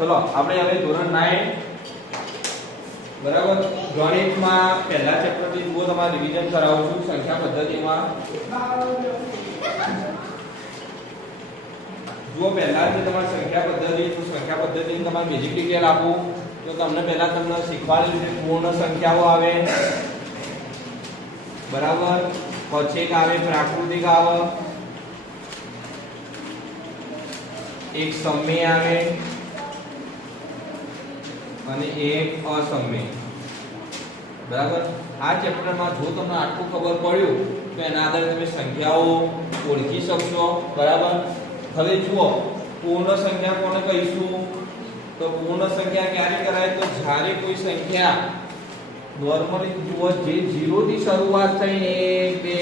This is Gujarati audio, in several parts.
ચલો આપણે હવે ધોરણ 9 બરાબર ગણિતમાં પહેલા ચેપ્ટર થી જુઓ તમારે રિવિઝન કરાવું છું સંખ્યા પદ્ધતિમાં જુઓ પહેલા જે તમારે સંખ્યા પદ્ધતિની તમારે બેઝિક ડિટેલ આપું તો તમને પહેલા તમને શીખવાડેલું છે પૂર્ણ સંખ્યાઓ આવે બરાબર પછી એક આવે પ્રાકૃતિક આવે એક સમય આવે અને એક અસમય બરાબર આ ચેપ્ટરમાં જો તમને આટલું ખબર પડ્યું તો એના આધારે તમે સંખ્યાઓ ઓળખી શકશો બરાબર હવે જુઓ પૂર્ણ સંખ્યા કોને કહીશું તો પૂર્ણ સંખ્યા ક્યારે કરાય તો જ્યારે કોઈ સંખ્યા નોર્મલી જુઓ જે 0 થી શરૂઆત થઈને 1 2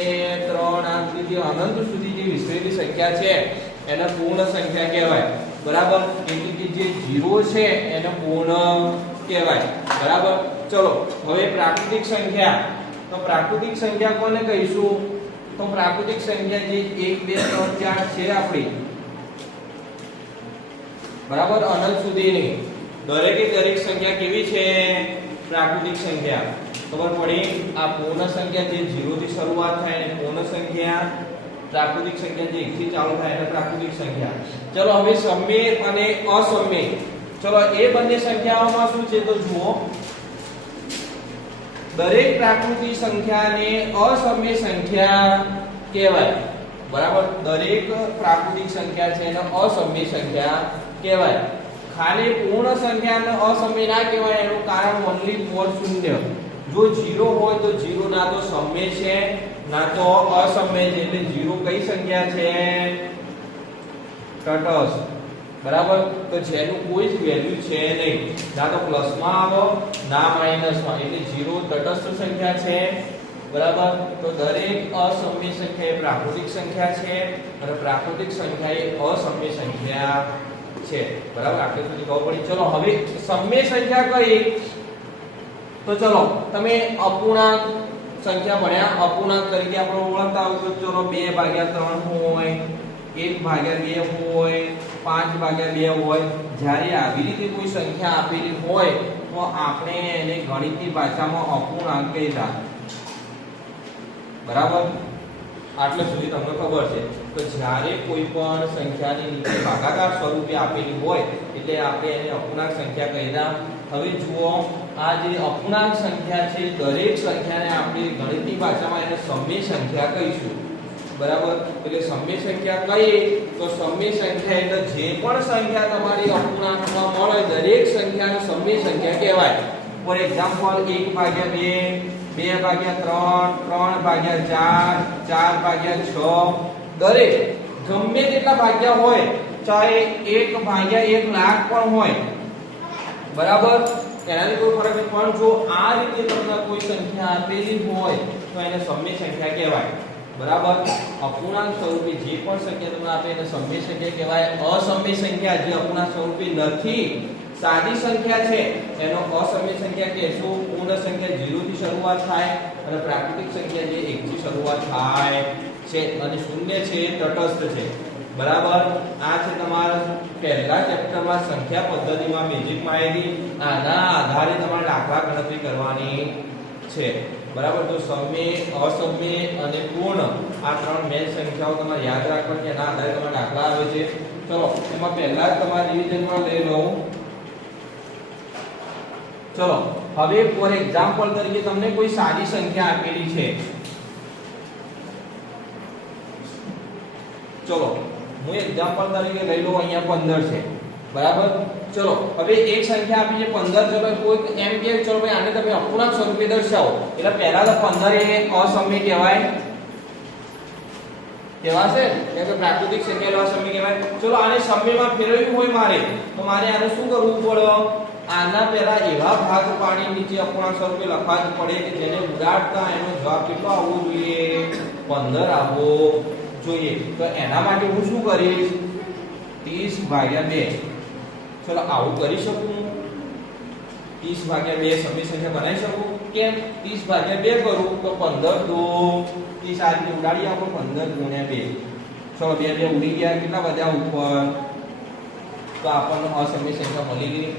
3 આમ સુધી અનંત સુધી જે વિસ્તરેલી સંખ્યા છે એને પૂર્ણ સંખ્યા કહેવાય બરાબર એટલે કે જે 0 છે એને પૂર્ણ કહેવાય બરાબર ચલો હવે પ્રાકૃતિક સંખ્યા તો પ્રાકૃતિક સંખ્યા કોને કહીશું તો પ્રાકૃતિક સંખ્યા જે 1 2 3 4 છે આપણી બરાબર અનંત સુધીની દરેકે દરેક સંખ્યા કેવી છે પ્રાકૃતિક સંખ્યા ખબર પડી આ પૂર્ણ સંખ્યા જે 0 થી શરૂઆત થાય એને પૂર્ણ સંખ્યા પ્રાકૃતિક સંખ્યા જે 1 થી ચાલુ થાય એને પ્રાકૃતિક સંખ્યા ચલો હવે સમય અને અસમય ચલો એ બંને સંખ્યાઓમાં શું છે તો જુઓ દરેક પ્રાકૃતિક સંખ્યાને અસમય સંખ્યા કહેવાય બરાબર દરેક પ્રાકૃતિક સંખ્યા છે એને અસમય સંખ્યા કહેવાય ખાલી પૂર્ણ સંખ્યાને અસમય ના કહેવાય એનું કારણ ઓન્લી ફોર શૂન્ય જો 0 હોય તો 0 ના તો સમય છે ના તો અસમય છે એટલે 0 કઈ સંખ્યા છે તટસ્થ બરાબર તો જેનું કોઈ જ વેલ્યુ છે નહીં ના તો પ્લસમાં આવો ના માઈનસમાં એટલે 0 તટસ્થ સંખ્યા છે બરાબર તો દરેક અસમય સંખ્યા એ પ્રાકૃતિક સંખ્યા છે અને પ્રાકૃતિક સંખ્યા એ અસમય સંખ્યા છે બરાબર આટલે સુધી ખબર પડી ચલો હવે સમય સંખ્યા કઈ તો ચલો તમે અપૂર્ણાંક સંખ્યા ભણ્યા અપૂર્ણાંક તરીકે આપણે ઓળખતા હોય તો ચલો 2/3 હોય 1/2 હોય 5/2 હોય જ્યારે આવી રીતે કોઈ સંખ્યા આપેલી હોય તો આપણે એને ગણિતની ભાષામાં અપૂર્ણાંક કહેતા બરાબર આટલે સુધી તમને ખબર છે તો જ્યારે કોઈ પણ સંખ્યાની નીચે ભાગાકાર સ્વરૂપે આપેલી હોય એટલે આપણે એને અપૂર્ણાંક સંખ્યા કહેતા હવે જુઓ આ જે અપૂર્ણાંક સંખ્યા છે દરેક સંખ્યાને આપણે ગણિતની ભાષામાં એને સમય સંખ્યા કહીશું બરાબર એટલે સમય સંખ્યા કહીએ તો સમય સંખ્યા એટલે જે પણ સંખ્યા તમારી અપૂર્ણાંકમાં મળે દરેક સંખ્યાને સમય સંખ્યા કહેવાય ફોર એક્ઝામ્પલ 1/2 2/3 3/4 4/6 દરેક ગમે તેટલા ભાગ્યા હોય ચાહે 1/1 લાખ પણ હોય બરાબર એનાથી કોઈ ફરક નહીં પણ જો આ રીતે તમને કોઈ સંખ્યા આપેલી હોય તો એને સમય સંખ્યા કહેવાય બરાબર અપૂર્ણાંક સ્વરૂપે જે પણ સંખ્યા તમને આપે એને સમય સંખ્યા કહેવાય અસમય સંખ્યા જે અપૂર્ણાંક સ્વરૂપે નથી સાદી સંખ્યા છે એનો અસમય સંખ્યા કહેશું પૂર્ણ સંખ્યા 0 થી શરૂઆત થાય અને પ્રાકૃતિક સંખ્યા જે 1 થી શરૂઆત થાય છે અને શૂન્ય છે તટસ્થ છે બરાબર આ છે તમારા પહેલા ચેપ્ટરમાં સંખ્યા પદ્ધતિમાં બેઝિક માહિતી આના આધારે તમારે દાખલા ગણતરી કરવાની છે બરાબર તો સમય અસમય અને પૂર્ણ આ ત્રણ મેન સંખ્યાઓ તમારે યાદ રાખવાની છે એના આધારે તમારા દાખલા આવે છે ચલો એમાં પહેલા જ તમારે રિવિઝનમાં લઈ લો ચલો હવે ફોર એક્ઝામ્પલ તરીકે તમને કોઈ સાદી સંખ્યા આપેલી છે ચલો હું એક્ઝામ્પલ તરીકે લઈ લઉં અહીંયા 15 છે બરાબર ચલો હવે એક સંખ્યા આપી છે 15 ચલો કોઈ એમ કે ચલો ભાઈ આને તમે અપૂર્ણાંક સ્વરૂપે દર્શાવો એટલે પહેલા તો 15 એ અસમય કહેવાય કેવાશે કે પ્રાકૃતિક સંખ્યા અસમય કહેવાય ચલો આને સમયમાં ફેરવવું હોય મારે તો મારે આને શું કરવું પડે આના પહેલા એવા ભાગ પાડી નીચે અપૂર્ણાંક સ્વરૂપે લખવા પડે કે જેને ઉડાડતા એનો જવાબ કેટલો આવવો જોઈએ 15 આવવો જોઈએ તો એના માટે હું શું કરીશ 30/2 ચલો આવું કરી શકું 30/2 સમય સંખ્યા બનાવી શકું કેમ 30/2 કરું તો 15 2 30 આ રીતે ઉડાડી આપો 15 × 2 ચલો 2 ઉડી ગયા કેટલા વધ્યા ઉપર તો આપણને અસમય સંખ્યા મળી ગઈ.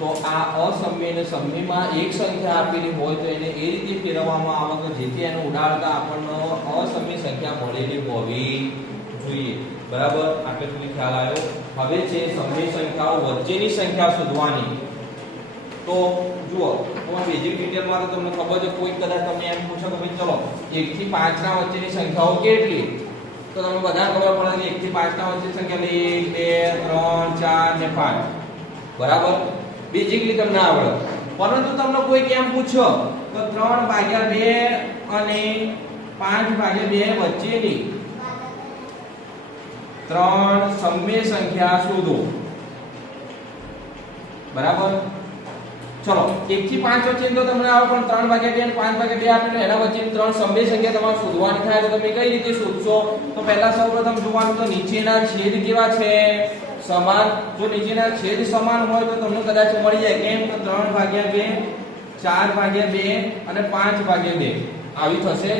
તો આ અસમય અને સમયમાં એક સંખ્યા આપેલી હોય તો એને એ રીતે ફેરવવામાં આવે કે જેથી એને ઉડાડતા આપણને અસમય સંખ્યા મળેલી હોવી જોઈએ. બરાબર, આટલે સુધી ખ્યાલ આવ્યો. હવે છે સમય સંખ્યાઓ વચ્ચેની સંખ્યા શોધવાની. તો જુઓ, બેઝિક ડિટેલમાં તો તમને ખબર છે. કોઈ કદાચ તમને એમ પૂછો કે ભાઈ ચલો 1 થી 5 ના વચ્ચેની સંખ્યાઓ કેટલી, તો તમને બધા ખબર પડે કે 1 થી 5 ના વચ્ચેની સંખ્યા 1 2 3 4 ને 5. બરાબર, બેઝિકલી તમને આવડે. પરંતુ તમને કોઈ કેમ પૂછો તો 3/2 અને 5/2 વચ્ચેની 3 સમય સંખ્યા શોધો. બરાબર, ચલો 1 થી 5 વચ્ચે તો તમને આવે, પણ 3/2 અને 5/2 આપેલું એના વચ્ચેની 3 સમય સંખ્યા તમારે શોધવાની થાય તો તમે કઈ રીતે શોધશો? તો પહેલા સૌપ્રથમ જોવાનું તો નીચેના છેદ કેવા છે? સમાન. જો નીચેના છેદ સમાન હોય તો તમને કદાચ મળી જાય. કેમ? તો 3/2 4/2 અને 5/2 આવી થશે.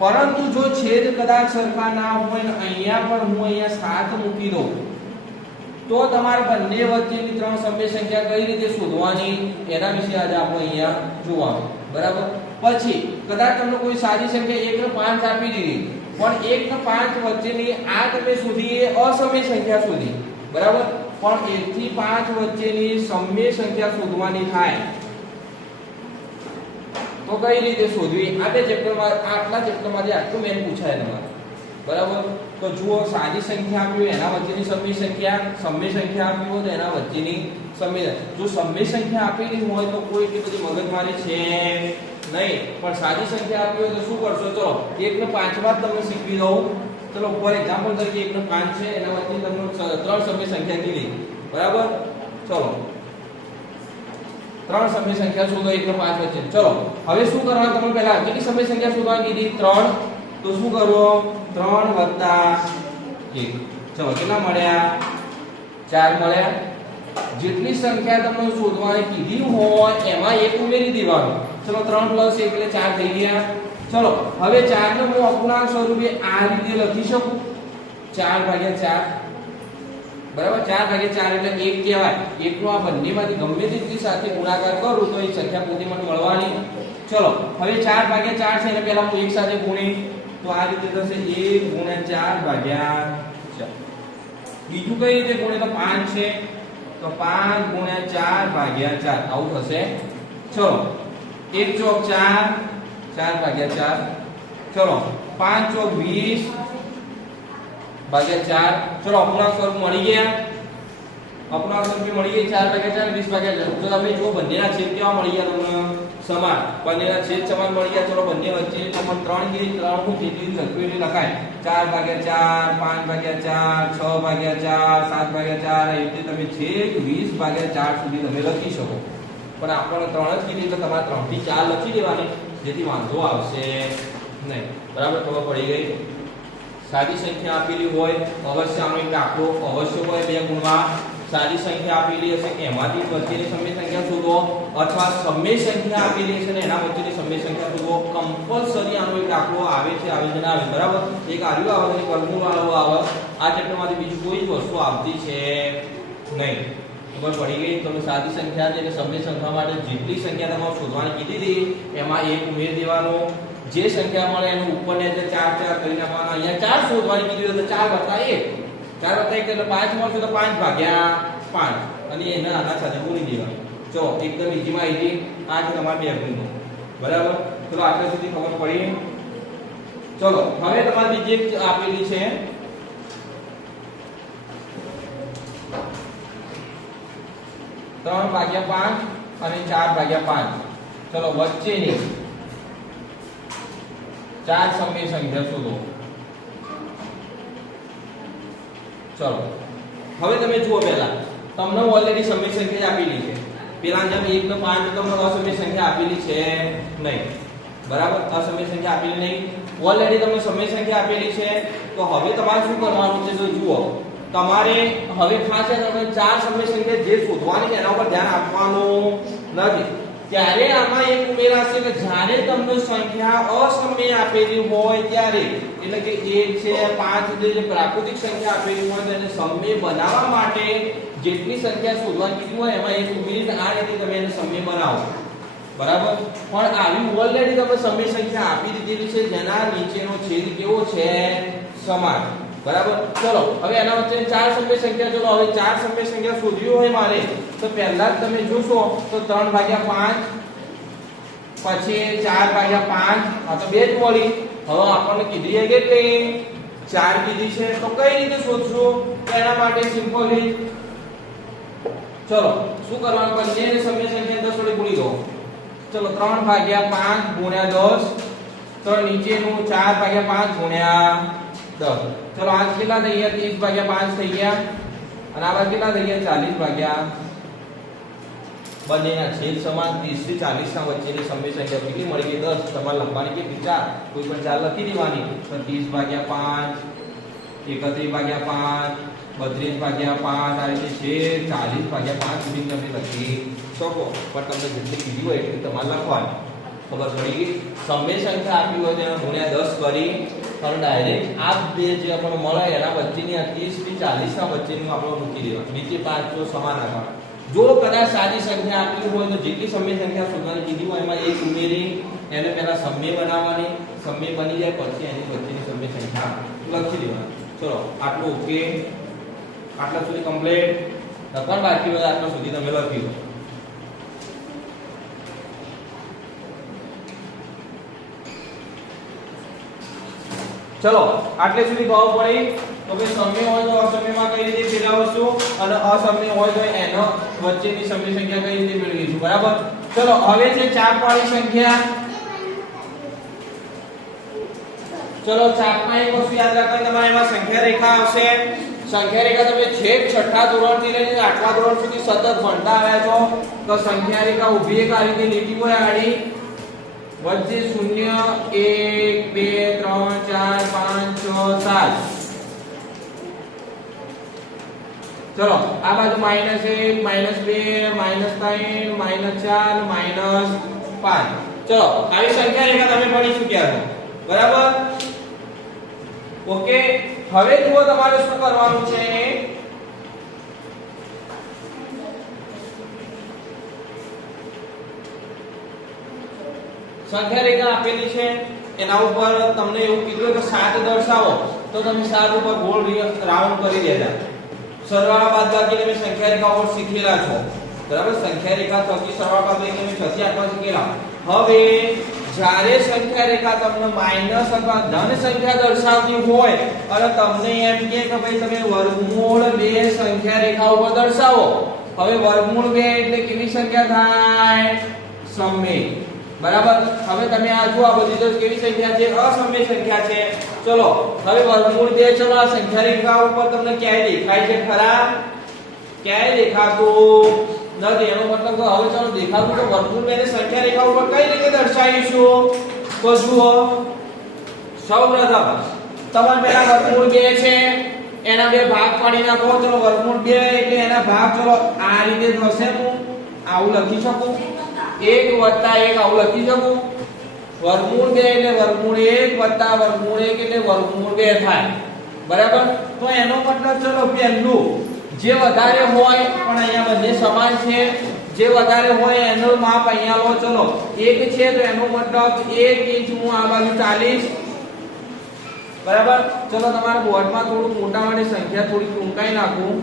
પરંતુ જો છેદ કદાચ સરખા ના હોય ને અહીંયા પણ હું અહીંયા 7 મૂકી દઉં તો તમારે બંને વચ્ચેની 3 સમય સંખ્યા કઈ રીતે શોધવાની એના વિશે આજે આપણે અહીંયા જોવાનું. બરાબર, પછી કદાચ તમને કોઈ સાદી સંખ્યા 1 ને 5 આપી દીધી, પણ 1 ને 5 વચ્ચેની આ તમે શોધી એ અસમય સંખ્યા શોધી. બરાબર, પણ 1 થી 5 વચ્ચેની સમય સંખ્યા શોધવાની થાય તો કઈ રીતે શોધવી? આ બે ચેપ્ટરમાં, આટલા ચેપ્ટરમાંથી આટલું મેન પૂછાય તમારે. બરાબર, તો જુઓ, સાદી સંખ્યા આપી હોય એના વચ્ચેની સમય સંખ્યા આપી હોય તો એના વચ્ચેની સમય. જો સમય સંખ્યા આપેલી હોય તો કોઈ એટલી બધી મગજમારી છે નહીં, પણ સાદી સંખ્યા આપી હોય તો શું કરશો? ચલો 1 ને 5 માં તમને શીખવી દઉં. ચલો ફોર એક્ઝામ્પલ તરીકે 1 ને 5 છે, એના વચ્ચે તમને 3 સમય સંખ્યા કીધી. બરાબર, ચલો 3 સમય સંખ્યા શોધો 1 ને 5 વચ્ચે. ચલો હવે શું કરવાનું? તમને પહેલા કેટલી સમય સંખ્યા શોધવાની કીધી? 3. તો શું કરવો? 3 વત્તા 1. ચલો કેટલા મળ્યા? 4 મળ્યા. જેટલી સંખ્યા તમને શોધવાની કીધી હોય એમાં 1 ઉમેરી દેવાનું. ચલો 3 + 1 એટલે 4 થઈ ગયા. ચલો હવે 4 ને હું અપૂર્ણાંક સ્વરૂપે આ રીતે લખી શકું, 4/4. બરાબર, 4/4 એટલે 1 કહેવાય. 1 નો આ બંનેમાંથી ગમે તેટલી સાથે ગુણાકાર કરું તો એ સંખ્યા પોતે મને મળવાની. ચલો હવે 4/4 છે એને પહેલા હું એક સાથે ગુણી તો આ રીતે થશે 1 × 4/4. બીજું કઈ રીતે ગુણે? તો 5 છે તો 5 × 4/4 આવું થશે. ચલો 1 ચોક 4, 4/4. ચલો 5 ચોક 20/4. ચલો અપૂર્ણાંક સ્વરૂપ મળી ગયા. અપૂર્ણાંક સ્વરૂપ મળી ગઈ 4/4 20/4. તો તમે જો બંનેના છેદ કેવા મળી ગયા? તમને સમાન. બંનેના છેદ સમાન મળી ગયા. ચલો બંને વચ્ચે તમને 3 કીધી, 3 હું જેટલી ઝડપી લખાય 4/4, 5/4, 6/4, 7/4 એ રીતે તમે છેદ 20/4 સુધી તમે લખી શકો. પણ આપણને 3 જ કીધી એટલે તમારે 3 થી 4 લખી દેવાની જેથી વાંધો આવશે નહીં. બરાબર, ખબર પડી ગઈ? સાદી સંખ્યા આપેલી હોય અવશ્ય આનો એક દાખલો અવશ્ય હોય 2 ગુણવા. સાદી સંખ્યા આપેલી હશે એમાંથી વચ્ચેની સમય સંખ્યા શોધો, અથવા સમય સંખ્યા આપેલી હશે ને એના વચ્ચેની સમય સંખ્યા શોધો. કમ્પલસરી આનો એક દાખલો આવે છે, આવે છે ને આવે. બરાબર, એક આવ્યું આવે છે, વર્ગમૂળ વાળો આવે. આ ચેપ્ટરમાંથી બીજું કોઈ જ વસ્તુ આવતી છે નહીં. ખબર પડી ગઈ? તમે સાદી સંખ્યા છે એટલે સમય સંખ્યા માટે જેટલી સંખ્યા તમારે શોધવાની કીધી હતી એમાં 1 ઉમેરી દેવાનો. જે સંખ્યા મળે એનું ઉપરને એટલે 4 કરી નાખવાના. અહીંયા 4 શોધવાની કીધી હોય તો 4 વત્તા 1, 4 વત્તા 1 એટલે 5 મળશે તો 5/5 અને એના આના સાથે ગુણી દેવાનું. ચલો એકદમ ઈઝી માહિતી. આ છે તમારે 2 ગુણનો. બરાબર, ચલો આટલા સુધી ખબર પડી. ચલો હવે તમારે બીજી એક આપેલી છે 3/5 અને 4/5. ચલો વચ્ચેની 4 સમય સંખ્યા શોધો. ચલો હવે તમે જુઓ, પહેલા તમને ઓલરેડી સમય સંખ્યા આપેલી છે. પેલા જેમ 1 ને 5 તમને અસમય સંખ્યા આપેલી છે નહીં. બરાબર, અસમય સંખ્યા આપેલી નહીં. ઓલરેડી તમને સમય સંખ્યા આપેલી છે. તો હવે તમારે શું કરવાનું છે? તો જુઓ, તમારે હવે ખાસ તમે 4 સમય સંખ્યા જે શોધવાની એના ઉપર ધ્યાન આપવાનું નથી. ત્યારે આમાં એક ઉમેરાશે કે જ્યારે તમને સંખ્યા અસમય આપેલી હોય ત્યારે, એટલે કે 1 છે 5 જે પ્રાકૃતિક સંખ્યા આપેલી હોય તેને સમય બનાવવા માટે જેટલી સંખ્યા શોધવાની કીધી હોય એમાં એક ઉમેરીને આ રીતે તમે એને સમય બનાવો, બરાબર. પણ આવી ઓલરેડી તમે સમય સંખ્યા આપી દીધેલી છે જેના નીચેનો છેદ કેવો છે, સમાન, બરાબર. ચલો હવે એના વચ્ચે ચાર સમય સંખ્યા, ચલો હવે ચાર સમય સંખ્યા શોધવી હોય મારે તો પહેલા જ તમે જોશો તો 3/5 પછી 4/5 આ તો બે જ મળી. હવે આપણને કીધી છે કેટલી 4 કીધી છે તો કઈ રીતે શોધશું, તો એના માટે સિમ્પલી ચલો શું કરવાનું, બંનેને સમય સંખ્યા 10 વડે ગુણી દો. ચલો 3/5 ગુણ્યા 10 તો નીચેનું 4/5 ગુણ્યા 10. ચલો આ કેટલા થઈ ગયા, 30/5 થઈ ગયા અને આ કેટલા થઈ ગયા, 40/. બંનેના છેદ સમાન, 30 થી 40 ના વચ્ચેની સમય સંખ્યા કેટલી મળી ગઈ, 10. તમારે લખવાની કેટલી, 4. કોઈ પણ 4 લખી દેવાની તો 30/5 31/5 32/5 આ રીતે છે 40/5 સુધી તમે લખી શકો. પણ તમને જેટલી કીધી હોય એટલી તમારે લખવાની. ખબર પડી ગઈ. સમય સંખ્યા આપી હોય તેને ગુણ્યા 10 કરી અને ડાયરેક્ટ આ બે જે આપણને મળે એના વચ્ચેની આ 30 થી 40 ના વચ્ચેનું આપણે મૂકી દેવાનું. નીચે 5 જો સમાન આવવાના. જો કદાચ સાદી સંખ્યા આપી હોય તો જેટલી સમય સંખ્યા શોધવાની કીધી હોય એમાં એક ઉમેરી એને પહેલા સમય બનાવવાની, સમય બની જાય પછી એની વચ્ચેની સમય સંખ્યા લખી દેવાની. ચલો આટલું ઓકે, આટલા સુધી કમ્પ્લીટ. પણ બાકી હોય આટલા સુધી તમે લખી દો. ચલો આટલે સુધી ખબર પડી તો કે સમય હોય તો અસમયમાં કઈ રીતે ફેરવશું અને અસમય હોય તો એનો વચ્ચેની સમય સંખ્યા કઈ રીતે મેળવીશું, બરાબર. ચલો હવે છે ચાપ વાળી સંખ્યા. ચલો ચાપમાં એક વસ્તુ યાદ રાખવાની, તમારે એમાં સંખ્યા રેખા આવશે. સંખ્યા રેખા તમે છેક છઠ્ઠા ધોરણથી લઈને આઠમા ધોરણ સુધી સતત ભણતા આવ્યા છો તો સંખ્યા રેખા ઊભી એક આ રીતે લીટી હોય આડી, વચ્ચે 0 1 2 3 4 5 6 7. ચલો આ બાજુ -1 -2 -3 -4 -5. ચલો આવી સંખ્યા રેખા તમે ભણી ચૂક્યા છો, બરાબર. ઓકે. હવે જુઓ તમારે શું કરવાનું છે. સંખ્યા રેખા આપેલી છે એના ઉપર તમને એવું કીધું કે 7 દર્શાવો તો તમે 7 ઉપર ગોળ રાઉન્ડ કરી દેતા. સરવાળા બાદબાકી તમે સંખ્યા રેખા ઉપર શીખેલા છો, બરાબર. સંખ્યા રેખા થકી સરવાળા બાદબાકી તમે 6 થી 8 માં શીખેલા. હવે જ્યારે સંખ્યા રેખા તમને માઈનસ અથવા ધન સંખ્યા દર્શાવતી હોય અને તમને એમ કે ભાઈ તમે વર્ગમૂળ 2 સંખ્યા રેખા ઉપર દર્શાવો. હવે વર્ગમૂળ 2 એટલે કેવી સંખ્યા થાય, સમય, બરાબર. હવે તમે આ જો આ બધી તો કેવી સંખ્યા છે, અસમય સંખ્યા છે. ચલો હવે વર્ગમૂળ 2 ચલો આ સંખ્યા રેખા ઉપર તમને ક્યાંય દેખાય છે ખરા, ક્યાંય દેખાતું નથી. એનો મતલબ કે હવે ચાલો દેખાતું તો વર્ગમૂળ 2 ને સંખ્યા રેખા ઉપર કઈ રીતે દર્શાવીશું, તો જુઓ સૌપ્રથમ તમારે પહેલા વર્ગમૂળ 2 છે એના બે ભાગ પાડી નાખો. ચલો વર્ગમૂળ 2 એટલે એના ભાગ ચલો આ રીતે થશે, હું આવું લખી શકું 1 + 1 આવું લખી શકું. વર્ગમૂળ 2 એટલે વર્ગમૂળ 1 + વર્ગમૂળ 1 એટલે વર્ગમૂળ 2 થાય, બરાબર. તો એનો મતલબ ચલો પહેલું જે વધારે હોય પણ અહીંયા બંને સમાન છે, જે વધારે હોય એનું માપ અહીંયા લો. ચલો 1 છે તો એનો મતલબ 1 ઇંચ હું આ બાજુ 40, બરાબર. ચલો તમારા બોર્ડમાં થોડું મોટા માટે સંખ્યા થોડી ટૂંકાઈ નાખું.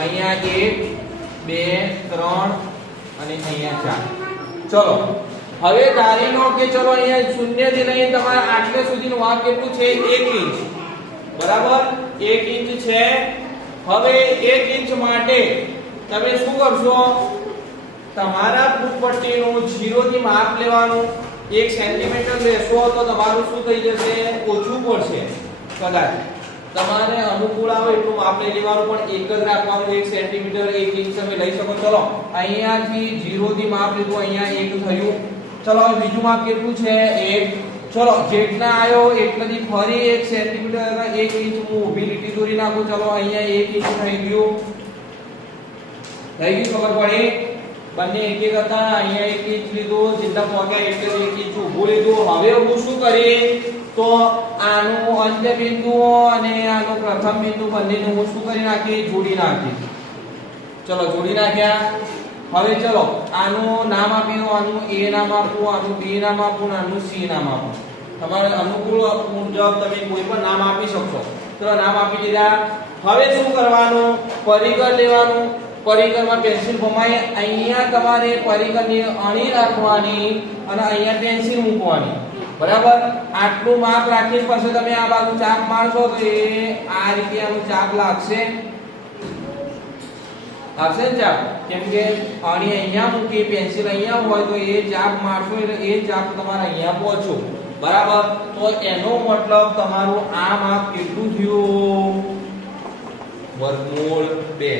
અહીંયા 1 2 3 અને અહીંયા 4. ચલો હવે ધારી લો કે ચલો અહીંયા 0 થી લઈને તમારા આટલે સુધીનું માપ કેટલું છે, 1 ઇંચ, બરાબર. 1 ઇંચ છે. હવે 1 ઇંચ માટે તમે શું કરશો, તમારા ફૂટપટ્ટીનું 0 થી માપ લેવાનું. 1 સેન્ટીમીટર લેશો તો તમારું શું થઈ જશે, ઓછું પડશે. કદાચ તમારે અનુકૂળ આવે એટલું માપ લઈ લેવાનું, પણ એક જ રાખવાનું. 1 સેન્ટીમીટર 1 ઇંચ તમે લઈ શકો. ચલો અહીંયાથી 0 થી માપ લીધું, અહીંયા 1 થયું. ચલો હવે બીજું માપ કેટલું છે, 1. ચલો જેટલા આવ્યો એટલાથી ફરી 1 સેન્ટીમીટર અથવા 1 ઇંચ હું ઊભી લીટી દોરી નાખું. ચલો અહીંયા 1 ઇંચ થઈ ગયું, ખબર પડી. બંને એક એક હતા, અહીંયા એક ઇંચ લીધું, જેટલા પોગ્યા એટલે એક ઇંચ ઊભું લીધું. હવે હું શું કરી તો આનું અંત્ય બિંદુ અને આનું પ્રથમ બિંદુ બંનેનું હું શું કરી નાખી જોડી નાખી. ચલો જોડી નાખ્યા. હવે ચલો આનું નામ આપી દો, આનું A નામ આપું, આનું B નામ આપું, આનું C નામ આપું. તમારે અનુકૂળ મુજબ તમે કોઈ પણ નામ આપી શકશો. ચલો નામ આપી દીધા. હવે શું કરવાનું પરિકર લેવાનું. પરિકરમાં પેન્સિલ ઘુમાઈ અહીંયા તમારે પરિકરની અણી રાખવાની અને અહીંયા પેન્સિલ મૂકવાની. બરાબર આટલું માપ રાખીને પછી તમે આ બાજુ ચાપ મારશો તો એ આ રીતે આનું ચાપ લાગશે. આવશે ને ચાપ? કેમ કે અણી અહીંયા મૂકી પેન્સિલ અહીંયા હોય તો એ ચાપ મારશો એટલે એ ચાપ તમારે અહીંયા પહોંચો. બરાબર તો એનો મતલબ તમારું આ માપ કેટલું થયું વર્ગમૂળ 2.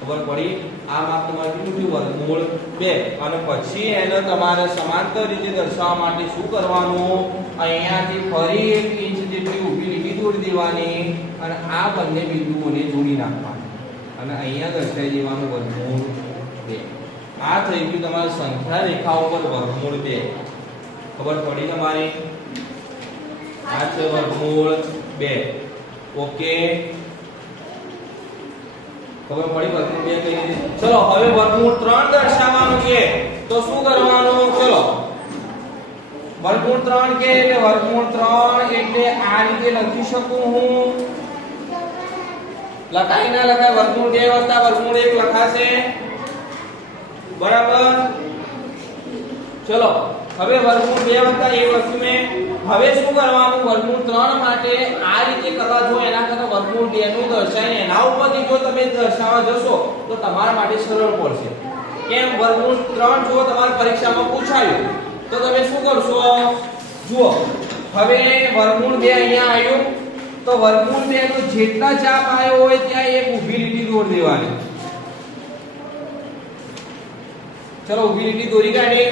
ખબર પડી? આ માપ તમારે કેટલું થયું વર્ગમૂળ 2. અને પછી એને તમારે સમાંતર રીતે દર્શાવવા માટે શું કરવાનું અહીંયાથી ફરી 1 ઇંચ જેટલી ઊભી લીટી દોરી દેવાની અને આ બંને બિંદુઓને જોડી નાખવાના અને અહીંયા દર્શાવી દેવાનું વર્ગમૂળ 2. આ થઈ ગયું તમારી સંખ્યા રેખાઓ પર વર્ગમૂળ 2. ખબર પડી તમારી? આ છે વર્ગમૂળ 2. ઓકે ખબર પડી વર્ગમૂળ 2 કઈ રીતે? ચલો હવે વર્ગમૂળ 3 દર્શાવવાનું છે તો શું કરવાનું? ચલો વર્ગમૂળ 3 કે એટલે વર્ગમૂળ 3 એટલે આ રીતે લખી શકું હું. લખાય ના લખાય? વર્ગમૂળ 2 વત્તા વર્ગમૂળ 1 લખાશે. બરાબર ચલો હવે વર્ગમૂળ 2 વત્તા 1 લખ્યું મેં. હવે શું કરવાનું વર્ગમૂળ 3 માટે આ રીતે કરવા જો એના કરતા વર્ગમૂળ 2 નું દર્શાવીને એના ઉપરથી જો તમે દર્શાવવા જશો તો તમારા માટે સરળ પડશે. કેમ? વર્ગમૂળ 3 જો તમારી પરીક્ષામાં પૂછાયું તો તમે શું કરશો? જુઓ હવે વર્ગમૂળ 2 અહીંયા આવ્યું તો વર્ગમૂળ 2 નો જેટલા ચાપ આવ્યો હોય ત્યાં એક ઊભી લીટી દોરી દેવાની. ચલો ઊભી લીટી દોરી કાઢી.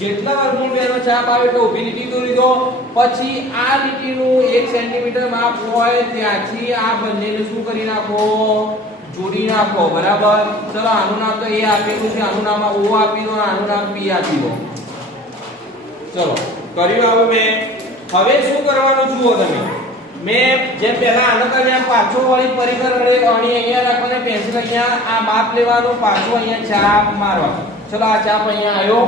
જેટલા વર્ગમૂળ 2 નો ચાપ આવે તો ઊભી લીટી દોરી દો. પછી આ લીટીનું 1 સેન્ટીમીટર માપ હોય ત્યાંથી આ બંનેને શું કરી નાખો જોડી નાખો. બરાબર ચલો આનું નામ તો A આપેલું છે, આનું નામ O આપી દો, આનું નામ P આપી દો. ચલો કર્યું આવું મેં. હવે શું કરવાનું જુઓ તમે. મેં જેમ પહેલા આનો કર્યા પાછો વળી પરિકર વડે અણી અહીંયા રાખવાની, પેન્સિલ અહીંયા આ માપ લેવાનું, પાછો અહીંયા ચાપ મારવાનો. ચલો આ ચાપ અહીંયા આવ્યો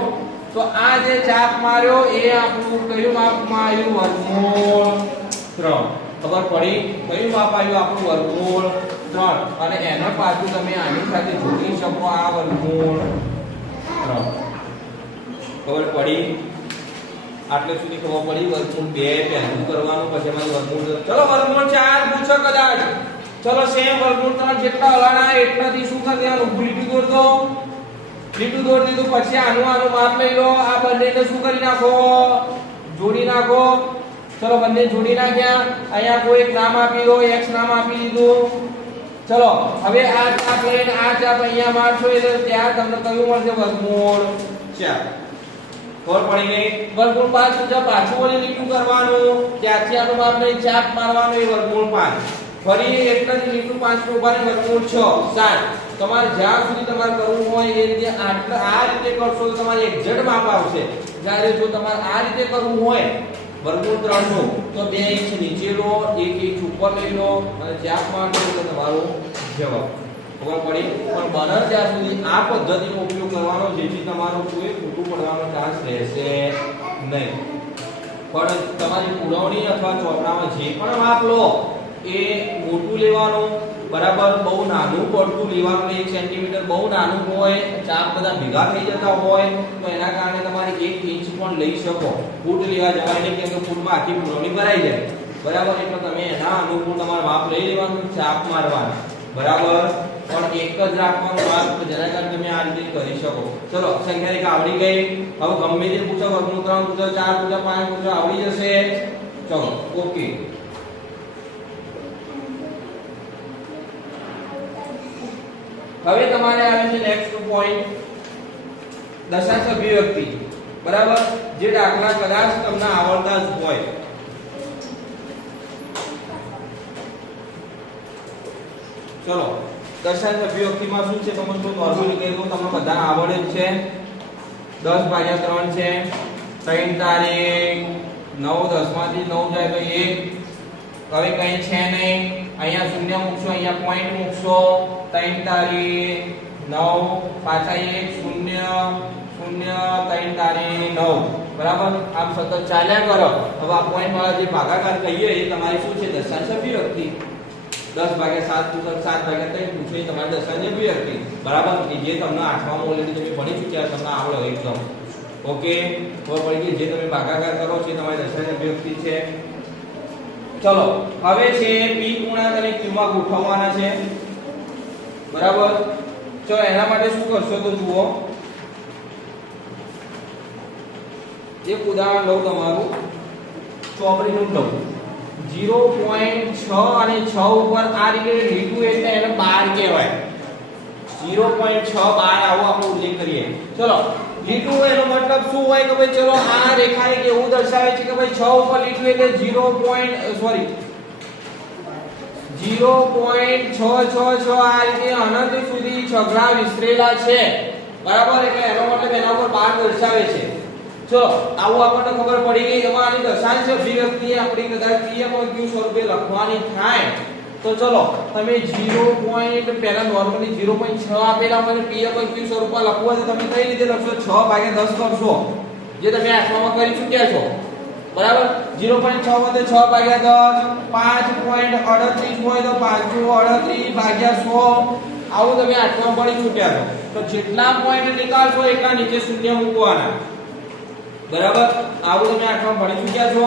તો આ જે ચાપ માર્યો એ આપણું કયું માપમાં આવ્યું વર્ગમૂળ 3. ખબર પડી? કયું માપ આવ્યું આપણું વર્ગમૂળ 3 અને એને પાછું તમે આની સાથે જોડી શકો આ વર્ગમૂળ 3. ખબર પડી? આટલે સુધી ખબર પડી? વર્ગમૂળ 2 પહેલું કરવાનું પછી એમાં વર્ગમૂળ. ચલો વર્ગમૂળ 4 પૂછો કદાચ. ચલો સેમ વર્ગમૂળ 3 જેટલા હલાણા એટલાથી શું કરી દેવાનું ઊભી લીટી દોરી દો. લીટું દોરી દીધું પછી આનું માપ લઈ લો. આ બંનેને શું કરી નાખો જોડી નાખો. ચલો બંને જોડી નાખ્યા. અહીંયા કોઈ એક નામ આપી દો, x નામ આપી દીધું. ચલો હવે આ ચાપ લઈને આ ચાપ અહીંયા મારશો એટલે ત્યાં તમને કયું મળશે વર્ગમૂળ 4. ખબર પડી ગઈ? વર્ગમૂળ 5 મુજબ પાછું વળી લીટું કરવાનું, ત્યાંથી આનું માપ લઈને ચાપ મારવાનું એ વર્ગમૂળ 5. ફરી એકલા જ લીટું 5 નું ઉભાને વર્ગમૂળ 6 7. તમારે જ્યાં સુધી તમારે કરવું હોય એ રીતે આ રીતે કરશો તો તમારે એક્ઝેક્ટ માપ આવશે. જ્યારે જો તમારે આ રીતે કરવું હોય વર્ગમૂળ 3 નું તો 2 ઇંચ નીચે લો, 1 ઇંચ ઉપર લઈ લો અને ચાપ મારશો તો તમારો જવાબ. ખબર પડી? પણ બને ત્યાં સુધી આ પદ્ધતિનો ઉપયોગ કરવાનો જેથી તમારો કોઈ ખોટું પડવાનો ચાન્સ રહેશે નહીં. પણ તમારી પુરવણી અથવા ચોપડામાં જે પણ માપ લો એ મોટું લેવાનું. બરાબર બહુ નાનું પડતું લેવાનું. 1 સેન્ટીમીટર બહુ નાનું હોય, ચાપ બધા ભેગા થઈ જતા હોય તો એના કારણે તમારે 1 ઇંચ પણ લઈ શકો. ફૂટ લેવા જવાય નહીં કેમ કે ફૂટમાં આખી પુરવણી ભરાઈ જાય. બરાબર એટલે તમે એના અનુકૂળ તમારે માપ લઈ લેવાનું, ચાપ મારવાનું. બરાબર પણ એક જ રાખવાનું માપ જેના કારણે તમે આ રીતે કરી શકો. ચલો સંખ્યા રેખા આવડી ગઈ. હવે ગમે તે પૂછો વર્ગમૂળ 3 પૂછો 4 પૂછો 5 પૂછો આવડી જશે. ચલો ઓકે. હવે તમારે આવે છે નેક્સ્ટ પોઈન્ટ દશાંશ અભિવ્યક્તિ. બરાબર જે દાખલા કદાચ તમને આવડતા જ હોય. ચલો દશાંશ અભિવ્યક્તિમાં શું છે તમને તો નોર્મલી કહી દઉં, તમને બધાને આવડે જ છે. 10/3 છે, 3 તારીખ 9 10 માંથી 9 જાય તો 1. હવે કઈ છે નહીં, અહીંયા શૂન્ય મૂકશો, અહીંયા પોઈન્ટ મૂકશો. 3 તારીખ 9 પાછા 1 0 0 3 તારીખ 9. બરાબર, આમ સતત ચાલ્યા કરો. હવે આ પોઈન્ટ વાળા જે ભાગાકાર કહીએ એ તમારી શું છે? દશાંશ અભિવ્યક્તિ. 10/7 પૂછો, 7/3 પૂછો, એ તમારી દશાંશ અભિવ્યક્તિ. બરાબર, કે જે તમને આઠમામાં ઓલરેડી તમે ભણી ચૂક્યા, તમને આવડે એકદમ. ઓકે, ખબર પડી ગઈ? જે તમે ભાગાકાર કરો છો એ તમારી દશાંશ અભિવ્યક્તિ છે. ચલો હવે છે p પૂર્ણાંક અને q માં ગોઠવવાના છે. બરાબર, ચલો એના માટે શું કરશો તો જુઓ, એક ઉદાહરણ લઉં તમારું, ચોપડીનું લઉં. 0.6 અને 6 ઉપર આ રીતે લીધું એટલે એને 12 કહેવાય. 0.6 12 આવો આપણે ઉલ્લેખ કરીએ. ચલો લીધું એનો મતલબ શું હોય કે ભાઈ ચલો આ રેખા એક એવું દર્શાવે છે કે ભાઈ 6 ઉપર લીધું એટલે 0.666 આ રીતે અનંત સુધી છગડા વિસ્તરેલા છે. બરાબર, એટલે એનો મતલબ એના ઉપર 12 દર્શાવે છે. ચલો આવું આપણને ખબર પડી ગઈ. એમાં આની દશાંશ અભિવ્યક્તિ આપણી કદાચ p q સ્વરૂપે લખવાની થાય તો ચલો તમે 0. પહેલા નોર્મલી 0.6 આપેલા મને p q સ્વરૂપમાં લખવું હોય તો તમે કઈ રીતે લખશો? 6/10 કરશો, જે તમે આઠમામાં કરી ચૂક્યા છો. બરાબર, 0.6 વડે 6/10 5.38 હોય તો 538/100. આવું તમે આઠમામાં પડી ચૂક્યા છો. તો જેટલા પોઈન્ટ નીકાળશો એટલા નીચે શૂન્ય મૂકવાના. બરાબર, આવું તમે આઠમાં ભણી ચૂક્યા છો.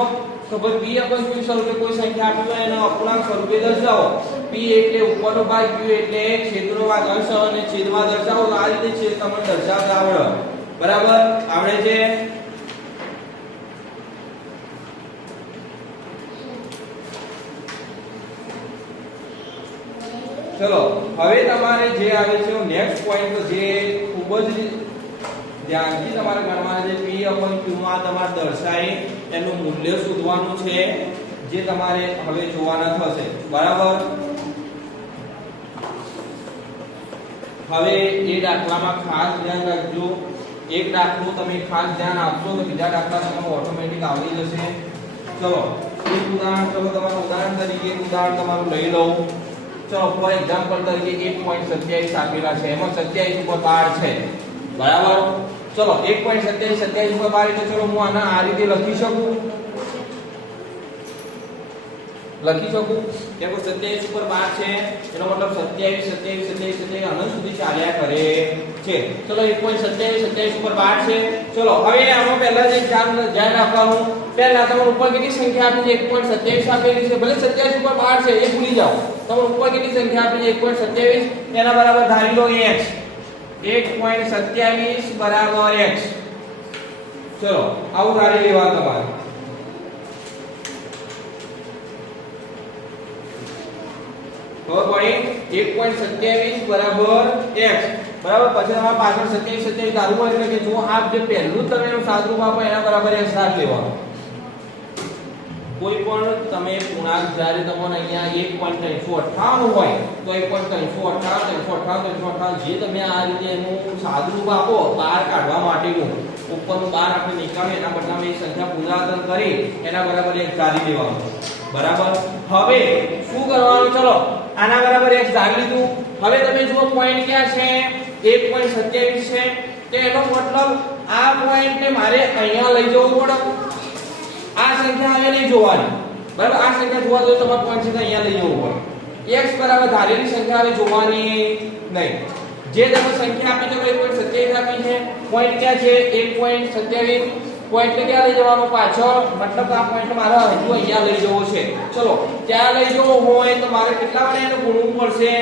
તો ભાઈ p q સ્વરૂપે કોઈ સંખ્યા આપી હોય એનો અપૂર્ણાંક સ્વરૂપે દર્શાવો. p એટલે ઉપરનો ભાગ, q એટલે છેદનો ભાગ, અંશ અને છેદમાં દર્શાવો. તો આ રીતે છેદ તમને દર્શાવતા આવડે. બરાબર, આવડે છે. ચલો હવે તમારે જે આવે છે નેક્સ્ટ પોઈન્ટ, જે ખૂબ જ ધ્યાનથી તમારે ગણવાના છે. p q માં તમારે દર્શાય એનું મૂલ્ય શોધવાનું છે, જે તમારે હવે જોવાના થશે. બરાબર, હવે એ દાખલામાં ખાસ ધ્યાન રાખજો. એક દાખલો તમે ખાસ ધ્યાન આપશો તો બીજા દાખલા તમને ઓટોમેટિક આવડી જશે. ચલો એક ઉદાહરણ, ચલો તમારું ઉદાહરણ તરીકે એક ઉદાહરણ તમારું લઈ લઉં. ચલો ફોર એક્ઝામ્પલ તરીકે 1.27 આપેલા છે, એમાં 27 ઉપર 12 છે. બરાબર, ચલો 1.27 ઉપર 12 એટલે ચલો હું આના આ રીતે લખી શકું કે 27 ઉપર 12 છે એનો મતલબ 27 અનંત સુધી ચાલ્યા કરે છે. ચલો 1.27 ઉપર 12 છે. ચલો હવે આમાં પહેલા જે ધ્યાન રાખવાનું, પહેલા તમે ઉપર કેટલી સંખ્યા આપી છે? 1.27 આપેલી છે. ભલે 27 ઉપર 12 છે એ ભૂલી જાઓ. તમે ઉપર કેટલી સંખ્યા આપી છે? 1.27. એના બરાબર ધારી લો x. 1.27 બરાબર x. ચલો આવું ધારી લેવા તમારે. ખબર પડી? 1.27 બરાબર x. બરાબર, પછી તમારે પાછળ 27 ધારવું હોય એટલે કે જો આ જે પહેલું તમે એનું સાદુરૂપ આપો એના બરાબર x રાખ લેવાનું. કોઈ પણ તમે પૂર્ણાંક જ્યારે તમને અહીંયા 1.358 હોય તો 1.358 જે તમે આ રીતે એનું સાદુરૂપ આપો બહાર કાઢવા માટેનું, ઉપરનું બહાર આપણે નીકાળે એના બદલામાં એ સંખ્યા પુનરાવર્તન કરી એના બરાબર x ધારી લેવાનું. બરાબર, હવે શું કરવાનું? ચલો આના બરાબર x ધારી લીધું. હવે તમે જુઓ પોઈન્ટ ક્યાં છે? 1.27 છે. તો એનો મતલબ આ પોઈન્ટને મારે અહીંયા લઈ જવું પડે. આ સંખ્યા હવે નહીં જોવાની. બરાબર, આ સંખ્યા જોવા જોઈએ તો તમારે પોઈન્ટ છે અહીંયા લઈ જવું પડે. x બરાબર ધારેલી સંખ્યા હવે જોવાની નહીં. જે તમે સંખ્યા આપી છે 1.27 આપી છે, પોઈન્ટ ક્યાં છે? 1.27. પોઈન્ટ ક્યાં લઈ જવાનો? પાછળ. મતલબ આ પોઈન્ટ મારે હજુ અહીંયા લઈ જવો છે. ચલો ત્યાં લઈ જવો હોય તો મારે કેટલા વડે એને ગુણવું પડશે?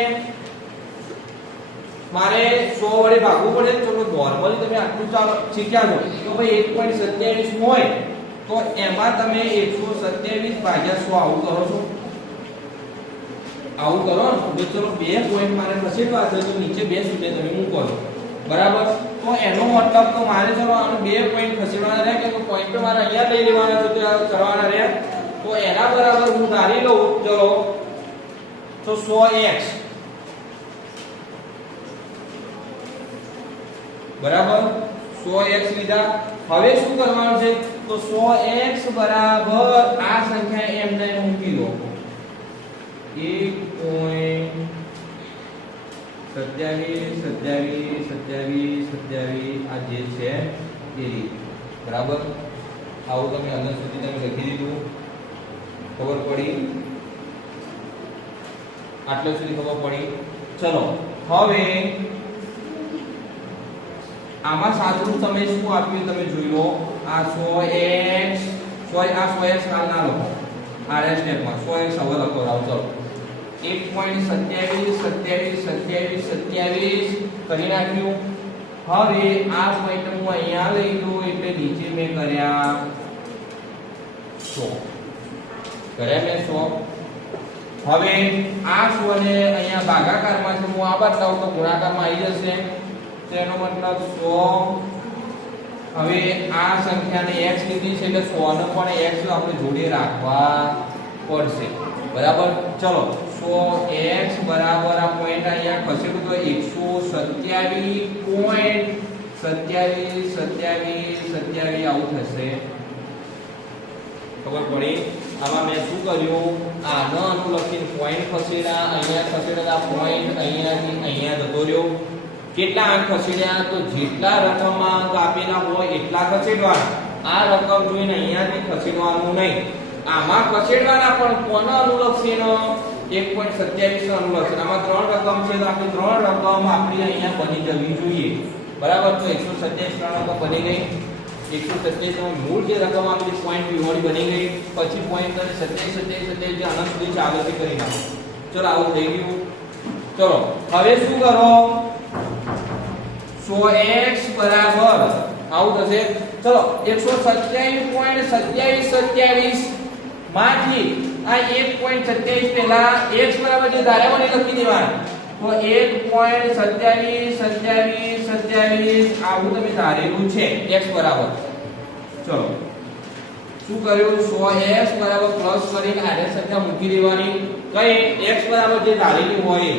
મારે 100 વડે ભાગવું પડે. ચલો નોર્મલી તમે આટલું ચાલો શીખ્યા છો તો ભાઈ 1.27 હોય તો એમાં તમે 127/100 આવું કરો છો. આવું કરો ને તો ચલો બે પોઈન્ટ મારે ખસેડવા છે તો નીચે બે સુધી તમે મૂકો છો. બરાબર, તો એનો મતલબ તો મારે ચલો આને બે પોઈન્ટ ખસેડવાના રહે કે પોઈન્ટ મારે અહીંયા લઈ લેવાના છે તો કરવાના રહે. તો એના બરાબર હું ધારી લઉં ચલો તો 100x. બરાબર 100x લીધા. હવે શું કરવાનું છે તો 100x બરાબર આ સંખ્યા m ને મૂકી દો 1.27 આ જે છે એ રીત બરાબર. આવું તમે અંદર સુધી તમે લખી દીધું, ખબર પડી, આટલે સુધી ખબર પડી. ચલો હવે આમાં સાચું તમે શું આપ્યું તમે જોઈ લો. આ 100x સોરી આ 100x કાલ ના લખો, આર સ્ટેપમાં 100x હવે લખો રાવ. ચલો 1.27 કરી નાખ્યું. હવે આ પોઈન્ટ હું અહીંયા લઈ લઉં એટલે નીચે મેં કર્યા 100 કર્યા મેં 100. હવે આ 100 ને અહીંયા ભાગાકારમાં છે, હું આ બદલાવું તો ગુણાકારમાં આવી જશે. તેનો મતલબ 100. હવે આ સંખ્યાને x લીધી છે એટલે 100 ને પણ x આપણે જોડે રાખવા પડશે બરાબર. ચલો 100x બરાબર આ પોઈન્ટ અહીંયા ખસેડું તો 127.27 આવું થશે. ખબર પડી? આમાં મેં શું કર્યું, આનો અનુલક્ષીને પોઈન્ટ ખસેડ્યા, અહીંયા ખસેડ્યા, પોઈન્ટ અહીંયાથી અહીંયા જતો રહ્યો. કેટલા અંક ખસેડ્યા તો જેટલા રકમમાં અંક આપેલા હોય એટલા ખસેડવાના. આ રકમ જોઈને અહીંયાથી ખસેડવાનું નહીં, આમાં ખસેડવાના. પણ કોનો અનુલક્ષીનો 1.27 નો અનુલક્ષીને. આમાં 3 રકમ છે તો આપણે 3 રકમ આપણી અહીંયા બની જવી જોઈએ બરાબર. તો 127 રકમ બની ગઈ. 127 નો મૂળ જે રકમ આપણી પોઈન્ટ p1 બની ગઈ. પછી પોઈન્ટ 27 જે અનંત સુધી ચાલે છે કરી નાખો. ચલો આવું થઈ ગયું. ચલો હવે શું કરો, 100x બરાબર આવું થશે. ચલો 127.27 માંથી આ 1.27 પહેલા x બરાબર જે ધાર્યા હોય લખી દેવાનું. તો 1.27 આવું તમે ધારેલું છે x બરાબર. ચલો શું કર્યું, 100x બરાબર પ્લસ કરીને આને સંખ્યા મૂકી દેવાની. કઈ x બરાબર જે ધારેલી હોય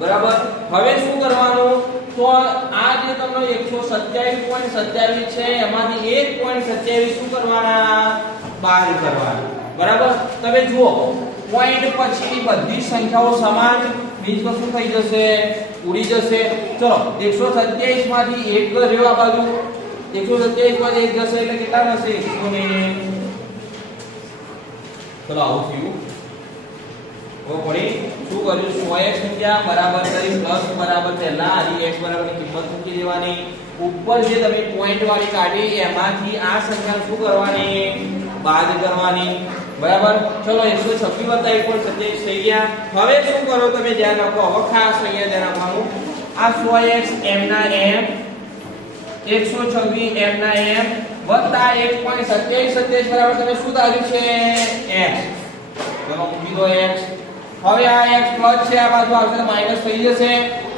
બરાબર. હવે શું કરવાનું, તો આ જે તમને 127.27 છે એમાંથી 1.27 શું કરવાના, બહાર કરવાના બરાબર. તમે જુઓ પોઈન્ટ પછી બધી સંખ્યાઓ સમાન, બીજ શું થઈ જશે, ઉડી જશે. ચલો 127 માંથી 1 રહ્યો આ બાજુ, 127 માંથી 1 જશે એટલે કેટલા થશે, 100. ચલો આવું થયું. તો પડી શું કર્યું, 100x મૂક્યા બરાબર કરી પ્લસ બરાબર પહેલા આની x બરાબરની કિંમત મૂકી દેવાની. ઉપર જે તમે પોઈન્ટ વાળી કાઢી એમાંથી આ સંખ્યા શું કરવાની, બાદ કરવાની બરાબર. ચલો 126 વત્તા 1.27 થઈ ગયા. હવે શું કરો તમે ધ્યાન રાખો, હવે ખાસ અહીંયા ધ્યાન રાખવાનું. આ 100x m ના m 126 m ના m વત્તા 1.27 બરાબર તમે શું ધાર્યું છે, x. ચલો મૂકી દો x. હવે આ x પ્લસ છે, આ બાજુ આવશે માઈનસ થઈ જશે.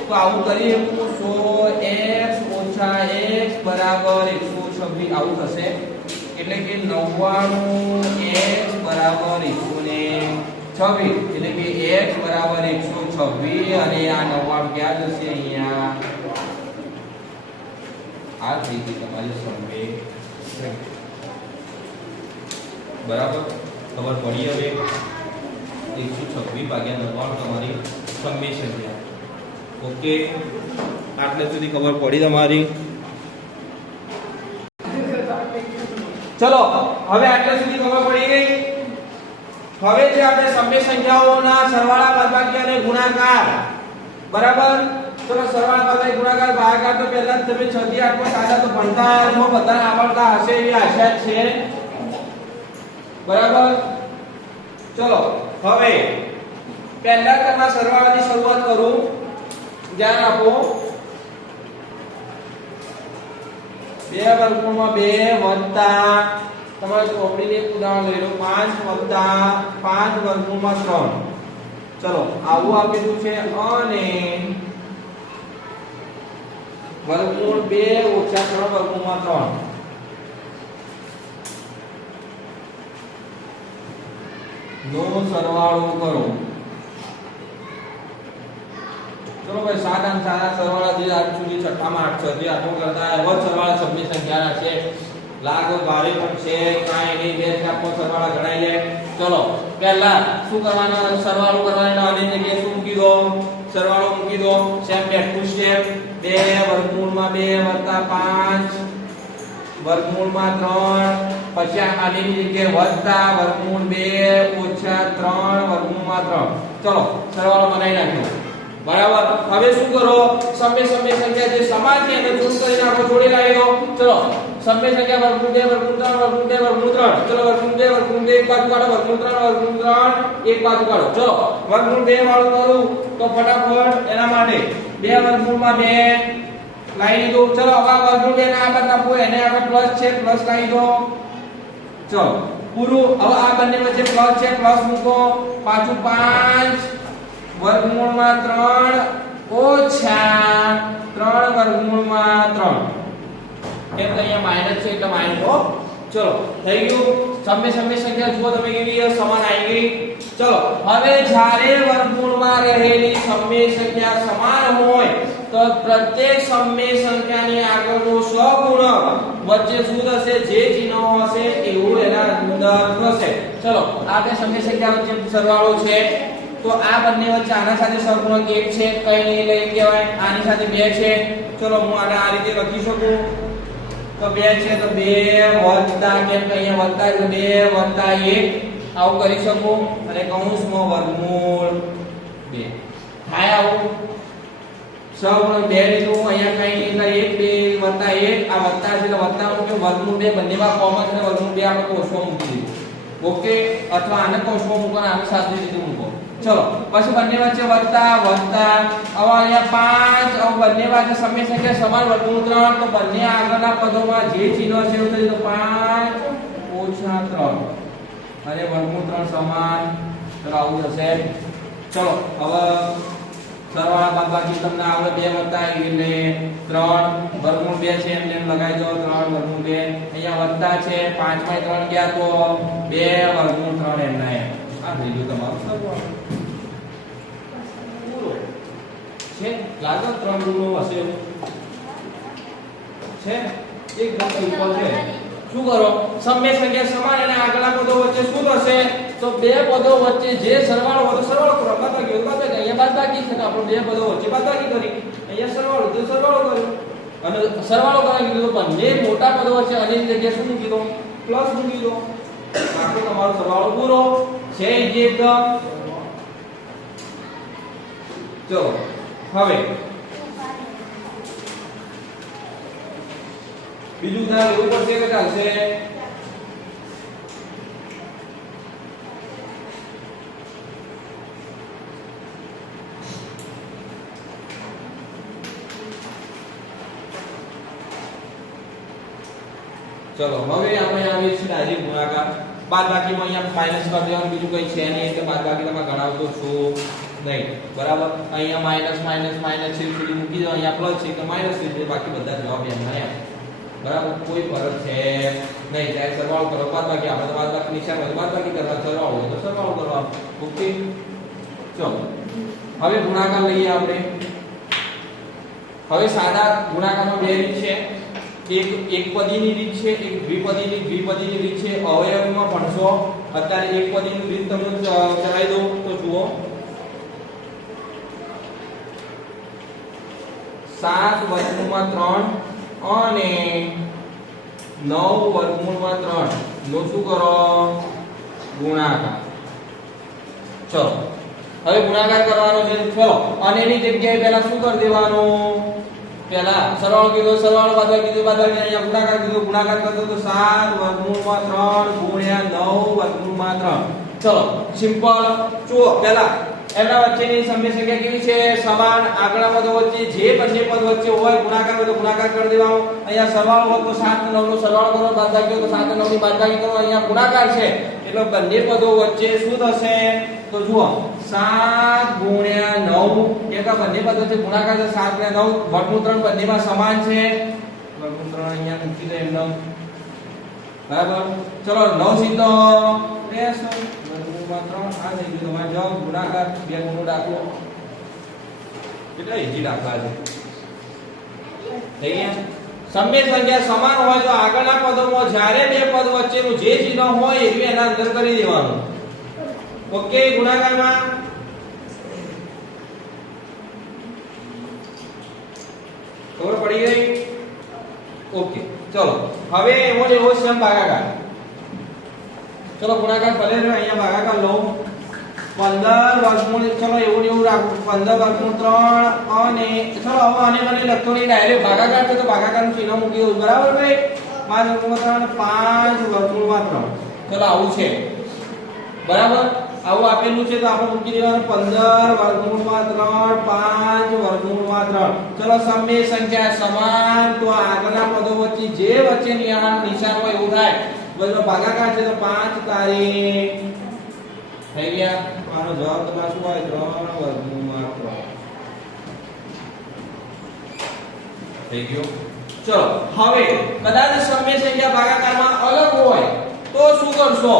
તો આવું કરીએ 100x ઓછા x બરાબર 126 આવું થશે. એટલે કે 99x બરાબર 126 એટલે કે x બરાબર 126 અને આ 99 ક્યાં જશે, અહીંયા. આ થઈ ગઈ તમારી સંવેગ બરાબર. ખબર પડી હવે 126 ભાગ્યા 99 તમારી સંવેગ સંખ્યા. ઓકે, આટલે સુધી ખબર પડી તમારી. ચલો હવે આટલા સુધી ખબર પડી ગઈ. હવે જે આપણે સંવેગ સંખ્યાઓના સરવાળા, બાદબાકી અને ગુણાકાર બરાબર. ચલો સરવાળા, બાદબાકી, ગુણાકાર, ભાગાકાર તો પહેલા જ તમે 6 થી 8 માં સાદા તો ભણતા બધાને આવડતા હશે એવી આશા છે બરાબર. ચલો હવે પહેલા તમારા સરવાળાથી શરૂઆત કરું, ધ્યાન આપો. 2 વર્ગમૂળમાં 2 વત્તા તમારે ચોપડીને એક ઉદાહરણ લઈ લો, 5 વત્તા 5 વર્ગમૂળમાં 3. ચલો આવું આપેલું છે. અને વર્ગમૂળ 2 ઓછા 3 વર્ગમૂળમાં 3 નો સરવાળો કરો. ચલો ભાઈ 7 અને 4 સરવાળા જે આજ સુધી છઠ્ઠામાં 8 છે જે આટલું કરતા હોય એવો સરવાળા સબની સંખ્યાના છે લાગો ભારે પણ છે કાંઈ નહીં બે ચાપો સરવાળા ગણાઈ જાય ચલો પહેલા શું કરવાના સરવાળો કરવાનો આની જગ્યાએ શું મૂકી દો સરવાળો મૂકી દો સેમ બેઠું સ્ટેપ 2 વર્ગમૂળમાં 2 + 5 વર્ગમૂળમાં 3 પછી આની જગ્યાએ વત્તા વર્ગમૂળ 2 ઓછા 3 વર્ગમૂળમાં 3 ચલો સરવાળો બનાવી નાખ્યો બરાબર હવે શું કરો સમય સંખ્યા જે સમાન છે એને જોડ કરી નાખો જોડી લાવી દો ચલો સમય સંખ્યા વર્ગમૂળ 2 વર્ગમૂળ 3 વર્ગમૂળ 2 વર્ગમૂળ 3 ચલો વર્ગમૂળ 2 એક બાજુ કાઢો વર્ગમૂળ 3 વર્ગમૂળ 3 એક બાજુ કાઢો ચલો વર્ગમૂળ 2 વાળું કરું તો ફટાફટ એના માટે 2 વર્ગમૂળમાં 2 લાવી દો ચલો હવે વર્ગમૂળ 2 ના આગળ નાખો એને આગળ પ્લસ છે પ્લસ લાવી દો ચલો પૂરું હવે આ બંને વચ્ચે પ્લસ છે પ્લસ મૂકો પાછું 5 વર્ગમૂળમાં 3 ઓછા 3 વર્ગમૂળમાં 3 કેમ કે અહીંયા માઈનસ છે એટલે માઈનસ હો ચલો થઈ ગયું સમય સંખ્યા જુઓ તમે કેવી સમાન આવી ગઈ ચલો હવે જ્યારે વર્ગમૂળમાં રહેલી સમય સંખ્યા સમાન હોય તો પ્રત્યેક સમય સંખ્યાની આગળનો સહગુણક વચ્ચે શું થશે જે ચિહ્ન હશે એવું એના અંદર થશે ચલો આ બે સમય સંખ્યા વચ્ચે સરવાળો છે તો આ બંને વચ્ચે આના સાથે સહગુણક 1 છે કઈ નહીં લઈ કહેવાય આની સાથે 2 છે ચલો હું આને આ રીતે લખી શકું તો 2 છે તો 2 વત્તા કેમ કે અહીંયા વત્તા એટલે 2 વત્તા 1 આવું કરી શકું અને કૌંસમાં વર્ગમૂળ 2 થાય આવું સહગુણક 2 લીધું અહીંયા કઈ નહીં એટલે 1 2 વત્તા 1 આ વત્તા છે એટલે વત્તાનું કે વર્ગમૂળ 2 બંનેમાં કોમન છે વર્ગમૂળ 2 આપણે કૌંસમાં મૂકી દીધું ઓકે અથવા આને કૌંસમાં મૂકો અને આને સાથે રીતે મૂકો ચલો પછી બંને વચ્ચે વત્તા વત્તા હવે અહીંયા 5 હવે બંને વચ્ચે સમય સંખ્યા સમાન વર્ગમૂળ 3 તો બંને આગળના પદોમાં જે ચિહ્ન છે એવું થશે તો 5 ઓછા 3 અને વર્ગમૂળ 3 સમાન ચલો આવું થશે ચલો હવે સરવાળા બાદબાકી તમને આવડે 2 વત્તા એટલે 3 વર્ગમૂળ 2 છે એમને લગાવી દો 3 વર્ગમૂળ 2 અહીંયા વત્તા છે 5 માં 3 ગયા તો 2 વર્ગમૂળ 3 એમના એમ આ થઈ ગયું તમારું સરવાળો પૂરો છે લાગો 3 ગુણો હશે છે એક ગણ ઉપર છે શું કરો સમય સંખ્યા સમાન અને આગળના પદો વચ્ચે શું થશે તો બે પદો વચ્ચે જે સરવાળો હોય તો સરવાળો કરો બાદબાકી હોય તો અહીંયા બાદબાકી છે તો આપણે બે પદો વચ્ચે બાદબાકી કરી અહીંયા સરવાળો તો સરવાળો કર્યો અને સરવાળો કરવા કીધું તો બંને મોટા પદો વચ્ચે અનેક જગ્યાએ શું મૂકી દો પ્લસ મૂકી દો આખો તમારો સરવાળો પૂરો છે જે એકદમ ચલો હવે બીજું ઉદાહરણ એવું પડશે કે ચાલશે ચલો હવે આપણે આવીએ છીએ ડાયરેક્ટ ગુણાકાર બાદબાકીમાં અહીંયા માઈનસ કરી દેવાનું બીજું કઈ છે નહીં એટલે બાદબાકી તમે ગણાવતો છો નહીં બરાબર અહીંયા માઈનસ છે સુધી મૂકી દો અહીંયા પ્લસ છે તો માઈનસ છે બાકી બધા જવાબ એમના એમ બરાબર કોઈ ફરક છે નહીં જ્યારે સરવાળો કરો બાદબાકી આપણે તો બાદબાકી નિશાન હોય બાદબાકી કરવા સરવાળો હોય તો સરવાળો કરવા ઓકે ચલો હવે ગુણાકાર લઈએ આપણે હવે સાદા ગુણાકારમાં બે રીત છે એક એકપદીની રીત છે એક દ્વિપદીની રીત છે અવયવમાં ભણશો અત્યારે એકપદીની રીત તમને ચલાવી દો તો જુઓ 7 વર્ગમૂળમાં 3 અને 9 વર્ગમૂળમાં 3 નો શું કરો ગુણાકાર ચલો હવે ગુણાકાર કરવાનો છે ચલો અને એની જગ્યાએ પહેલા શું કરી દેવાનું પહેલા સરવાળો કીધો સરવાળો બાદબાકી કીધું બાદબાકી અહીંયા ગુણાકાર કીધું ગુણાકાર કરતો તો 7 વર્ગમૂળમાં 3 ગુણ્યા 9 વર્ગમૂળમાં 3 ચલો સિમ્પલ જુઓ પહેલા એમના વચ્ચેની સમય સંખ્યા કેવી છે સમાન આગળના પદો વચ્ચે જે બંને પદ વચ્ચે હોય ગુણાકાર હોય તો ગુણાકાર કરી દેવાનો અહીંયા સરવાળો હોય તો 7 અને 9 નો સરવાળો કરો બાદબાકી હોય તો 7 અને 9 ની બાદબાકી કરો અહીંયા ગુણાકાર છે એટલે બંને પદો વચ્ચે શું થશે તો જુઓ 7 ગુણ્યા 9 એક બંને પદ વચ્ચે ગુણાકાર છે 7 અને 9 વર્ગમૂળ 3 બંનેમાં સમાન છે વર્ગમૂળ 3 અહીંયા મૂકી દે એમનો બરાબર ચલો 9 સીધો 3 આ થઈ ગયું તમારે જવાબ ગુણાકાર બે ગુણો રાખો કેટલા ઈઝી દાખલા છે. થઈ ગયા. સમય સંખ્યા સમાન હોય તો આગળના પદોમાં જ્યારે બે પદ વચ્ચેનું જે ચિહ્ન હોય એ એના અંદર કરી દેવાનું. ઓકે, ગુણાકારમાં ખબર પડી ગઈ. ઓકે, ચલો હવે એવો સેમ ભાગાકાર. ચલો ગુણાકાર ભલે રહ્યો, અહીંયા ભાગાકાર લો. 15 વર્ગમૂળ, ચલો એવું રાખો, 15 વર્ગમૂળ 3 અને ચલો હવે આને મને લખતો નહીં, ડાયરેક્ટ ભાગાકાર છે તો ભાગાકારનું ચિહ્ન મૂકી દઉં. બરાબર ભાઈ? 5 વર્ગમૂળ 3 5 વર્ગમૂળમાં 3. ચલો આવું છે. બરાબર? આવું આપેલું છે તો આપણે મૂકી દેવાનું 15 વર્ગમૂળમાં 3 5 વર્ગમૂળમાં 3. ચલો સમય સંખ્યા સમાન તો આગળના પદો વચ્ચે જે વચ્ચેની આ નિશાન હોય એવું થાય. બધો ભાગાકાર છે તો 5 તારીખ થઈ ગયા. આનો જવાબ તમારો શું હોય? 3 વર્ગમૂળમાં 3 થઈ ગયો. ચલો હવે કદાચ સમય સંખ્યા ભાગાકારમાં અલગ હોય તો શું કરશો?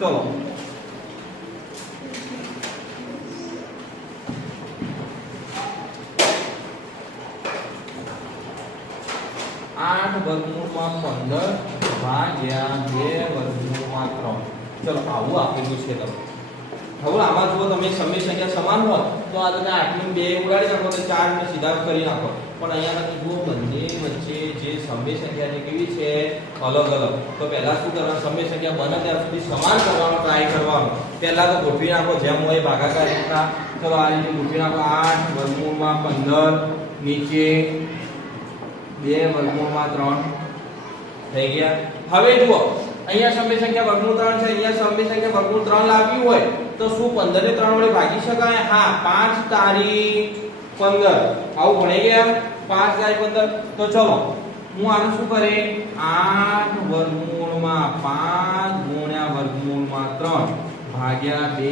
ચલો 8 વર્ગમૂળમાં 15 ભાગ્યા 2 વર્ગમૂળમાં 3. ચલો આવું આપેલું છે તમે. હવે આમાં જો તમે સમય સંખ્યા સમાન હોય તો આ તમે 8 ને 2 ઉડાડી નાખો તો 4 ને સીધા કરી નાખો. પણ અહીંયા જુઓ બંને વચ્ચે જે સમય સંખ્યા છે કેવી છે? અલગ અલગ. તો પહેલા શું કરવાનું? સમય સંખ્યા બને ત્યાં સુધી સમાન કરવાનો ટ્રાય કરવાનો. પહેલા તો ગોઠવી નાખો જેમ હોય ભાગાકાર રીતના. ચલો આ રીતે ગોઠવી નાખો. 8 વર્ગમૂળમાં 15 નીચે 2 વર્ગમૂળમાં 3 થઈ ગયા. હવે જુઓ અહીંયા સમય સંખ્યા વર્ગમૂળ 3 છે, અહીંયા સમય સંખ્યા વર્ગમૂળ 3 લાવ્યું હોય તો શું 15 ને 3 વડે ભાગી શકાય? હા, 5 તારીખ 15. આવું ભણી ગયા. 5 તારીખ 15. તો ચલો હું આનું શું કરે? 8 વર્ગમૂળમાં 5 ગુણ્યા વર્ગમૂળમાં 3 ભાગ્યા 2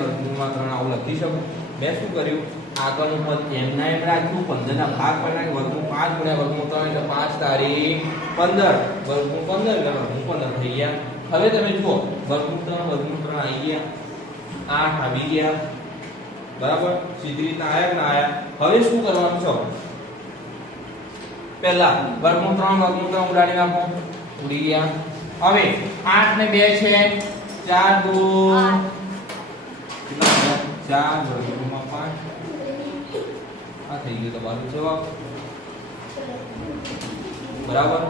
વર્ગમૂળમાં 3 આવું લખી શકું. મેં શું કર્યું? આગળનું પદ એમના એમ રાખ્યું, 15 ના ભાગ પાડી વર્ગમૂળ 5 ગુણ્યા વર્ગમૂળ 3 એટલે 5 તારીખ 15 વર્ગમૂળ 15 એટલે વર્ગમૂળ 15 થઈ ગયા. હવે તમે જુઓ વર્ગમૂળ 3 આવી ગયા, 8 આવી ગયા. બરાબર? સીધી રીતના આયા કે ના આયા? હવે શું કરવાનું છે? પહેલા વર્ગમૂળ 3 ઉડાડી નાખો. ઉડી ગયા. હવે 8 ને 2 છે 4 2 કેટલા? 4 વર્ગમૂળમાં 5. આ થઈ ગયો તમારો જવાબ. બરાબર?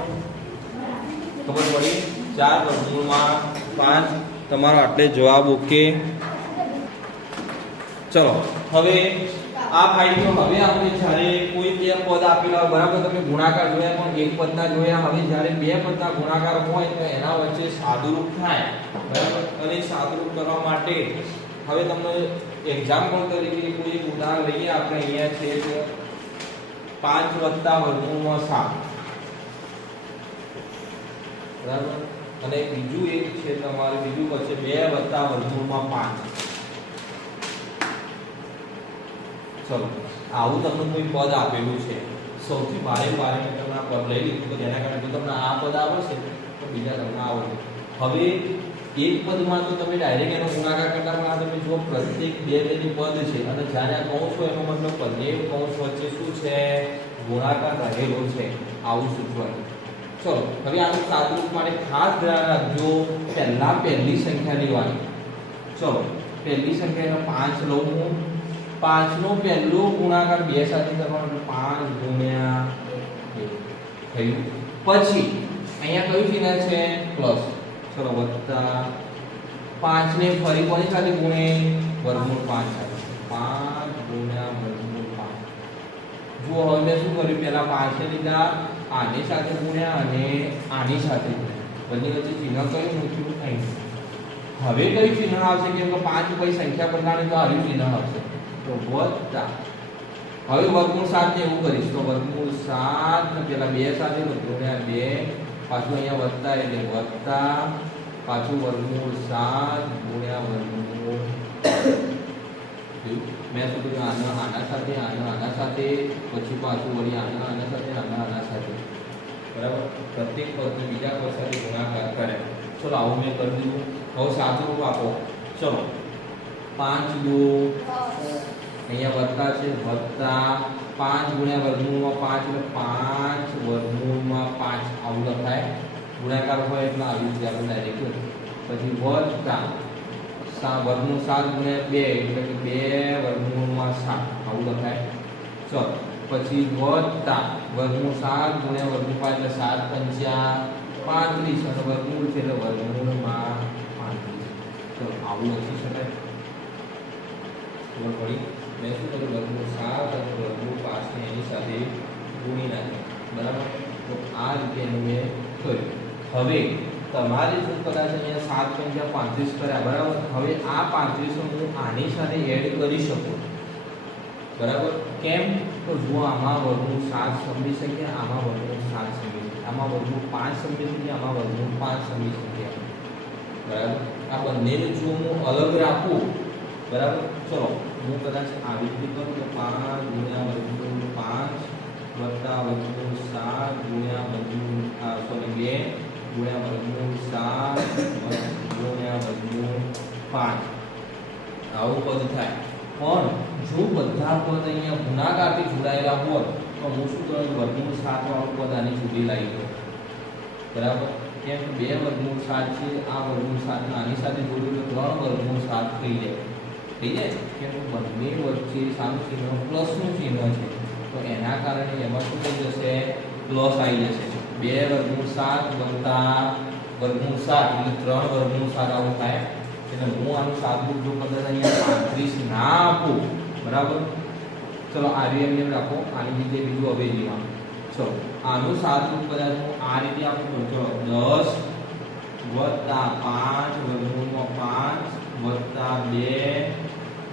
ખબર પડી? 4 વર્ગમૂળમાં 5 તમારો આટલે જવાબ. ઓકે, ચલો હવે આ ફાઈલ હવે આપણે જ્યારે કોઈ બે પદ આપેલા હોય, બરાબર, તમે ગુણાકાર જોયા પણ એક પદના જોયા. હવે જ્યારે બે પદના ગુણાકાર હોય તો એના વચ્ચે સાદુરૂપ થાય. બરાબર? અને સાદુરૂપ કરવા માટે હવે તમને એક્ઝામ્પલ તરીકે કોઈ એક ઉદાહરણ લઈએ. આપણે અહીંયા છે 5 વત્તા વર્ગમૂળમાં 7. બરાબર? અને બીજું એક છે તમારે બીજું પછી 2 વત્તા વર્ગમૂળમાં 5. ચલો આવું તમને કોઈ પદ આપેલું છે. સૌથી ભારે મેં તમને આ પદ લઈ લીધું તો જેના કારણે જો તમને આ પદ આવડશે તો બીજા તમને આવડે. હવે એક પદમાં તો તમે ડાયરેક્ટ એનો ગુણાકાર કરતા પણ તમે જો પ્રત્યેક બે ની પદ છે અને જ્યારે આ કૌંસ હોય એનો મતલબ બંને કૌંસ વચ્ચે શું છે? ગુણાકાર રહેલો છે. આવું સૂચવાનું. ચલો હવે આનું સાદુરૂપ માટે ખાસ ધ્યાન રાખજો. પહેલા પહેલી સંખ્યા લેવાની. ચલો પહેલી સંખ્યાનો 5 લઉં હું. 5 નો પહેલો ગુણાકાર 2 સાથે કરવાનો એટલે 5 ગુણ્યા 2 થયું. પછી અહીંયા કયું ચિહ્ન છે? પ્લસ. ચલો વત્તા 5 ને ફરી કોની સાથે ગુણે? વર્ગમૂળ 5 સાથે. 5 ગુણ્યા વર્ગમૂળ 5. જો હવે મેં શું કર્યું? પહેલા 5 ને લીધા, આની સાથે ગુણ્યા અને આની સાથે ગુણ્યા. બંને વચ્ચે ચિહ્ન કયું મૂક્યું? અહીં. હવે કયું ચિહ્ન આવશે? કેમ કે 5 કોઈ સંખ્યા બદલાણી તો આવ્યું ચિહ્ન આવશે તો વત્તા. હવે વર્ગમૂળ 7 ને એવું કરીશ તો વર્ગમૂળ 7 ને પેલા 2 સાથે ગુણ્યા 2, પાછું અહીંયા વત્તા એટલે વત્તા, પાછું વર્ગમૂળ 7 ગુણ્યા વર્ગમૂળ. મેં શું કર્યું? આના સાથે આના સાથે, પછી પાછું વળી આના સાથે આના સાથે. બરાબર? પ્રત્યેક પદને બીજા પદ સાથે ગુણાકાર કરે. ચલો આવું મેં કરી દીધું. હવે સાદુરૂપ આપો. ચલો 5 2 અહીંયા વત્તા છે વત્તા 5 ગુણ્યા વર્ગમૂળમાં 5 એટલે 5 વર્ગમૂળમાં 5 આવું લખાય. ગુણાકાર હોય એટલે આવી રીતે આપણે ડાયરેક્ટ પછી વત્તા વર્ગમૂળ 7 ગુણ્યા 2 એટલે કે 2 વર્ગમૂળમાં 7 આવું લખાય. ચલો પછી વત્તા વર્ગમૂળ 7 ગુણ્યા વર્ગમૂળ 5 એટલે 7 પંચા 35 અને વર્ગમૂળ છે એટલે વર્ગમૂળમાં 35. ચલો આવું લખી શકાય. ખબર પડી? મેં શું કર્યું વર્ગમૂળ 7 અને વર્ગમૂળ 5 ને એની સાથે ગુણી નાખ્યા. બરાબર? તો આ રીતે એનું મેં કર્યું. હવે તમારે શું કદાચ અહીંયા 7 પંચા 35 કર્યા. બરાબર? હવે આ 35 હું આની સાથે એડ કરી શકું. બરાબર? કેમ? તો જો આમાં વર્ગમૂળ 7 સમજી શક્યા, આમાં વર્ગમૂળ 7 સમજી શક્યા, આમાં વર્ગમૂળ 5 સમજી શક્યા, આમાં વર્ગમૂળ 5 સમજી શક્યા. બરાબર? આ બંનેને જો હું અલગ રાખું, બરાબર, ચલો હું કદાચ આવી રીતે કરું તો 5 ગુણ્યા વર્ગમૂળ 5 વત્તા વર્ગમૂળ 7 ગુણ્યા વર્ગમૂળ 2 ગુણ્યા વર્ગમૂળ 7 ગુણ્યા વર્ગમૂળ 5 આવું પદ થાય. પણ જો બધા પદ અહીંયા ગુણાકારથી જોડાયેલા હોય તો હું શું કરું વર્ગમૂળ 7 વાળું પદ આની સુધી લાવી દઉં. બરાબર? કેમ કે 2 વર્ગમૂળ 7 છે, આ વર્ગમૂળ 7 આની સાથે જોડ્યું તો 3 વર્ગમૂળ 7 થઈ જાય. કેમ કે બંને વચ્ચે સાનું ચિહ્ન પ્લસનું ચિહ્ન છે, તો એના કારણે એમાં શું થઈ જશે? પ્લસ આવી જશે. 2 વર્ગમૂળ 7 વત્તા વર્ગમૂળ 7 એટલે 3 વર્ગમૂળ 7 આવું થાય. એટલે હું આનું સાદું જો કદાચ અહીંયા 35 ના આપું, બરાબર, ચલો આવી એમને રાખો, આની રીતે બીજું અવેજીમાં. ચલો આનું સાદું કદાચ હું આ રીતે આપું તો ચલો 10 વત્તા 5 વર્ગમૂળમાં 5 વત્તા 2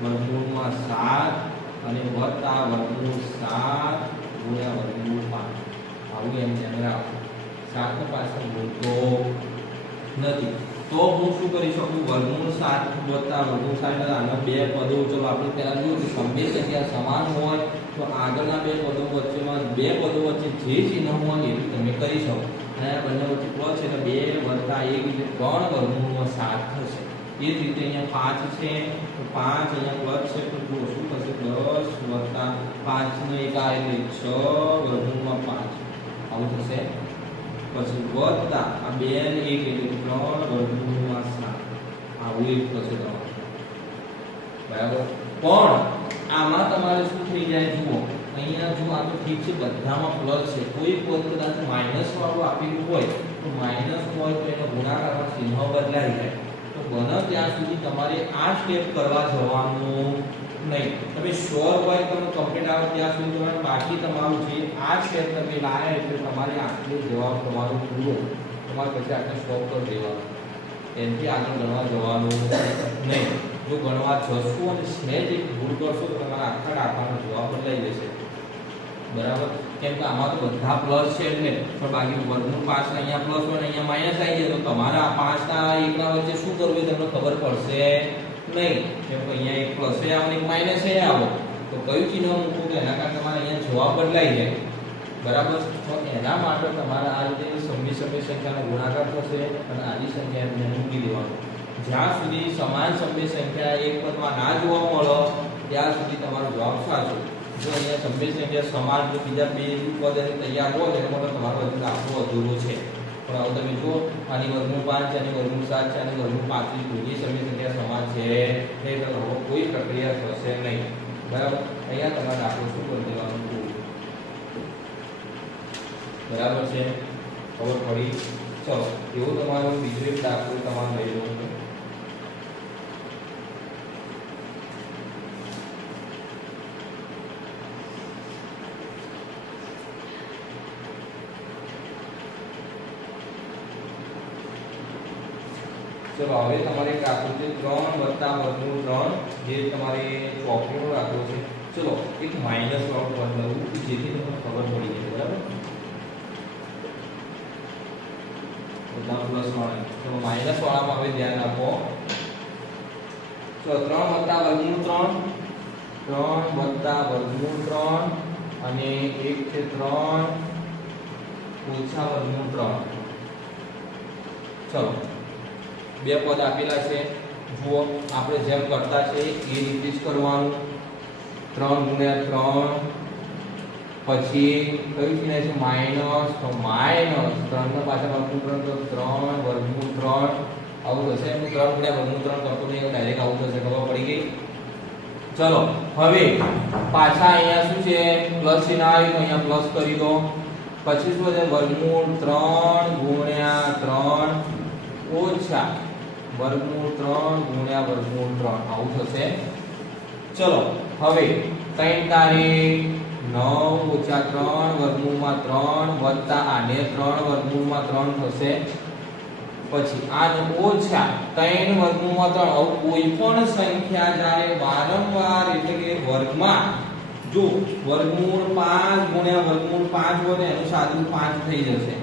વર્ગમૂળમાં 7 અને વત્તા વર્ગમૂળ 7 ગુણ્યા વર્ગમૂળ 5 આવું એમ ધ્યાન રાખો. 7 ને પાછળ ભૂલતો નથી. તો હું શું કરી શકું? વર્ગમૂળ 7 વત્તા વર્ગમૂળ 7 આના બે પદો, ચલો આપણે પહેલા જોયું કે સમય સંખ્યા સમાન હોય તો આગળના બે પદો વચ્ચેમાં બે પદો વચ્ચે જે ચિહ્ન હોય એ તમે કરી શકો. અને બંને વચ્ચે પ્લસ છે એટલે 2 વત્તા 1 એટલે 3 વર્ગમૂળમાં 7 થશે. એ જ રીતે અહીંયા 5 છે તો 5 અહીંયા પ્લસ છે તો શું થશે? 10 વત્તા 5 નો 1 આ એટલે 6 વર્ગમૂળમાં 5 આવું થશે. પછી વત્તા આ 2 ને 1 એટલે 3 વર્ગમૂળમાં 7 આવું એક થશે તમારું. બરાબર? પણ આમાં તમારે શું થઈ જાય જુઓ, અહીંયા જો આ તો ઠીક છે બધામાં પ્લસ છે, કોઈ પદ કદાચ માઈનસ વાળું આપેલું હોય તો માઈનસ હોય તો એનો ગુણાકારમાં ચિહ્ન બદલાઈ જાય. તો બને ત્યાં સુધી તમારે આ સ્ટેપ કરવા જવાનું નહીં. તમે શ્યોર હોય તમે કમ્પ્લીટ આવે ત્યાં સુધી તમારે બાકી તમારું જે આ સ્ટેપ તમે લાયા એટલે તમારે આટલે જવાબ તમારો પૂરો, તમારે પછી આટલે સ્ટોપ કરી દેવાનું, એનાથી આગળ ગણવા જવાનું નહીં. જો ગણવા જશો અને સહેજ એક ભૂલ કરશો તો તમારા આખા ડાખાનો જવાબ બદલાઈ જશે. બરાબર? કેમ કે આમાં તો બધા પ્લસ છે એટલે, પણ બાકી વર્ગમૂળ 5 અહીંયા પ્લસ હોય ને અહીંયા માઈનસ આવી જાય તો તમારા 5 ના 1 ના વચ્ચે શું કરવું એ તમને ખબર પડશે નહીં. કેમ કે અહીંયા એક પ્લસ એ આવે એક માઈનસ એ આવે તો કયું ચિહ્ન મૂકવું તો એના કારણે તમારે અહીંયા જવાબ બદલાઈ જાય. બરાબર? તો એના માટે તમારે આ રીતે સમય સંખ્યાનો ગુણાકાર થશે અને આની સંખ્યાને મૂકી દેવાનું. જ્યાં સુધી સમાન સમય સંખ્યા એક પદમાં ના જોવા મળે ત્યાં સુધી તમારો જવાબ સાચો. જો અહીંયા સમય સંખ્યા સમાન જો બીજા બે પદ તૈયાર હોય એનો મતલબ તમારો હજુ દાખલો અધૂરો છે. પણ હવે તમે જુઓ આની વર્ગમૂળ 5 છે, આની વર્ગમૂળ 7 છે, આની વર્ગમૂળ 35 બધી સમય સંખ્યા સમાન છે એટલે હવે કોઈ પ્રક્રિયા થશે નહીં. બરાબર? અહીંયા તમારે દાખલો શું કરી દેવાનું? બરાબર છે? ખબર પડી? ચલો એવો તમારો બીજો એક દાખલો તમારે લઈ લો. ચલો હવે તમારે એક દાખલો છે 3 વત્તા વર્ગમૂળ 3 જે તમારે ચોકડીનો દાખલો છે. ચલો એક માઈનસ વાળું પદ લઉં જેથી તમને ખબર પડી જાય. બરાબર? બધા પ્લસ વાળા તો માઈનસ વાળામાં હવે ધ્યાન આપો. ચલો 3 વત્તા વર્ગમૂળ 3 3 વત્તા વર્ગમૂળ 3 અને 1 છે 3 ઓછા વર્ગમૂળ 3. ચલો બે પદ આપેલા છે, જુઓ આપણે જેમ કરતા છે એ રીતે જ કરવાનું. 3 ગુણ્યા 3 પછી કયું ચિહ્ન છે માઈનસ, તો માઈનસ 3 નો પાછળ વર્ગમૂળ 3 તો 3 વર્ગમૂળ 3 આવું થશે. હું 3 ગુણ્યા વર્ગમૂળ 3 કરતો નહીં, ડાયરેક્ટ આવું થશે. ખબર પડી ગઈ? ચલો હવે પાછા અહીંયા શું છે પ્લસ ચિહ્ન આવ્યું તો અહીંયા પ્લસ કરી દો. પછી શું છે વર્ગમૂળ 3 ગુણ્યા 3 ઓછા વર્ગમૂળ 3 ગુણ્યા વર્ગમૂળ 3 આવું થશે. ચલો હવે 3 તારીખ 9 ઓછા 3 વર્ગમૂળમાં 3 વત્તા આને 3 વર્ગમૂળમાં 3 થશે. પછી આને ઓછા 3 વર્ગમૂળમાં 3. હવે કોઈ પણ સંખ્યા જ્યારે વારંવાર એટલે કે વર્ગમાં જો વર્ગમૂળ 5 ગુણ્યા વર્ગમૂળ 5 હોય એનું સાદું 5 થઈ જશે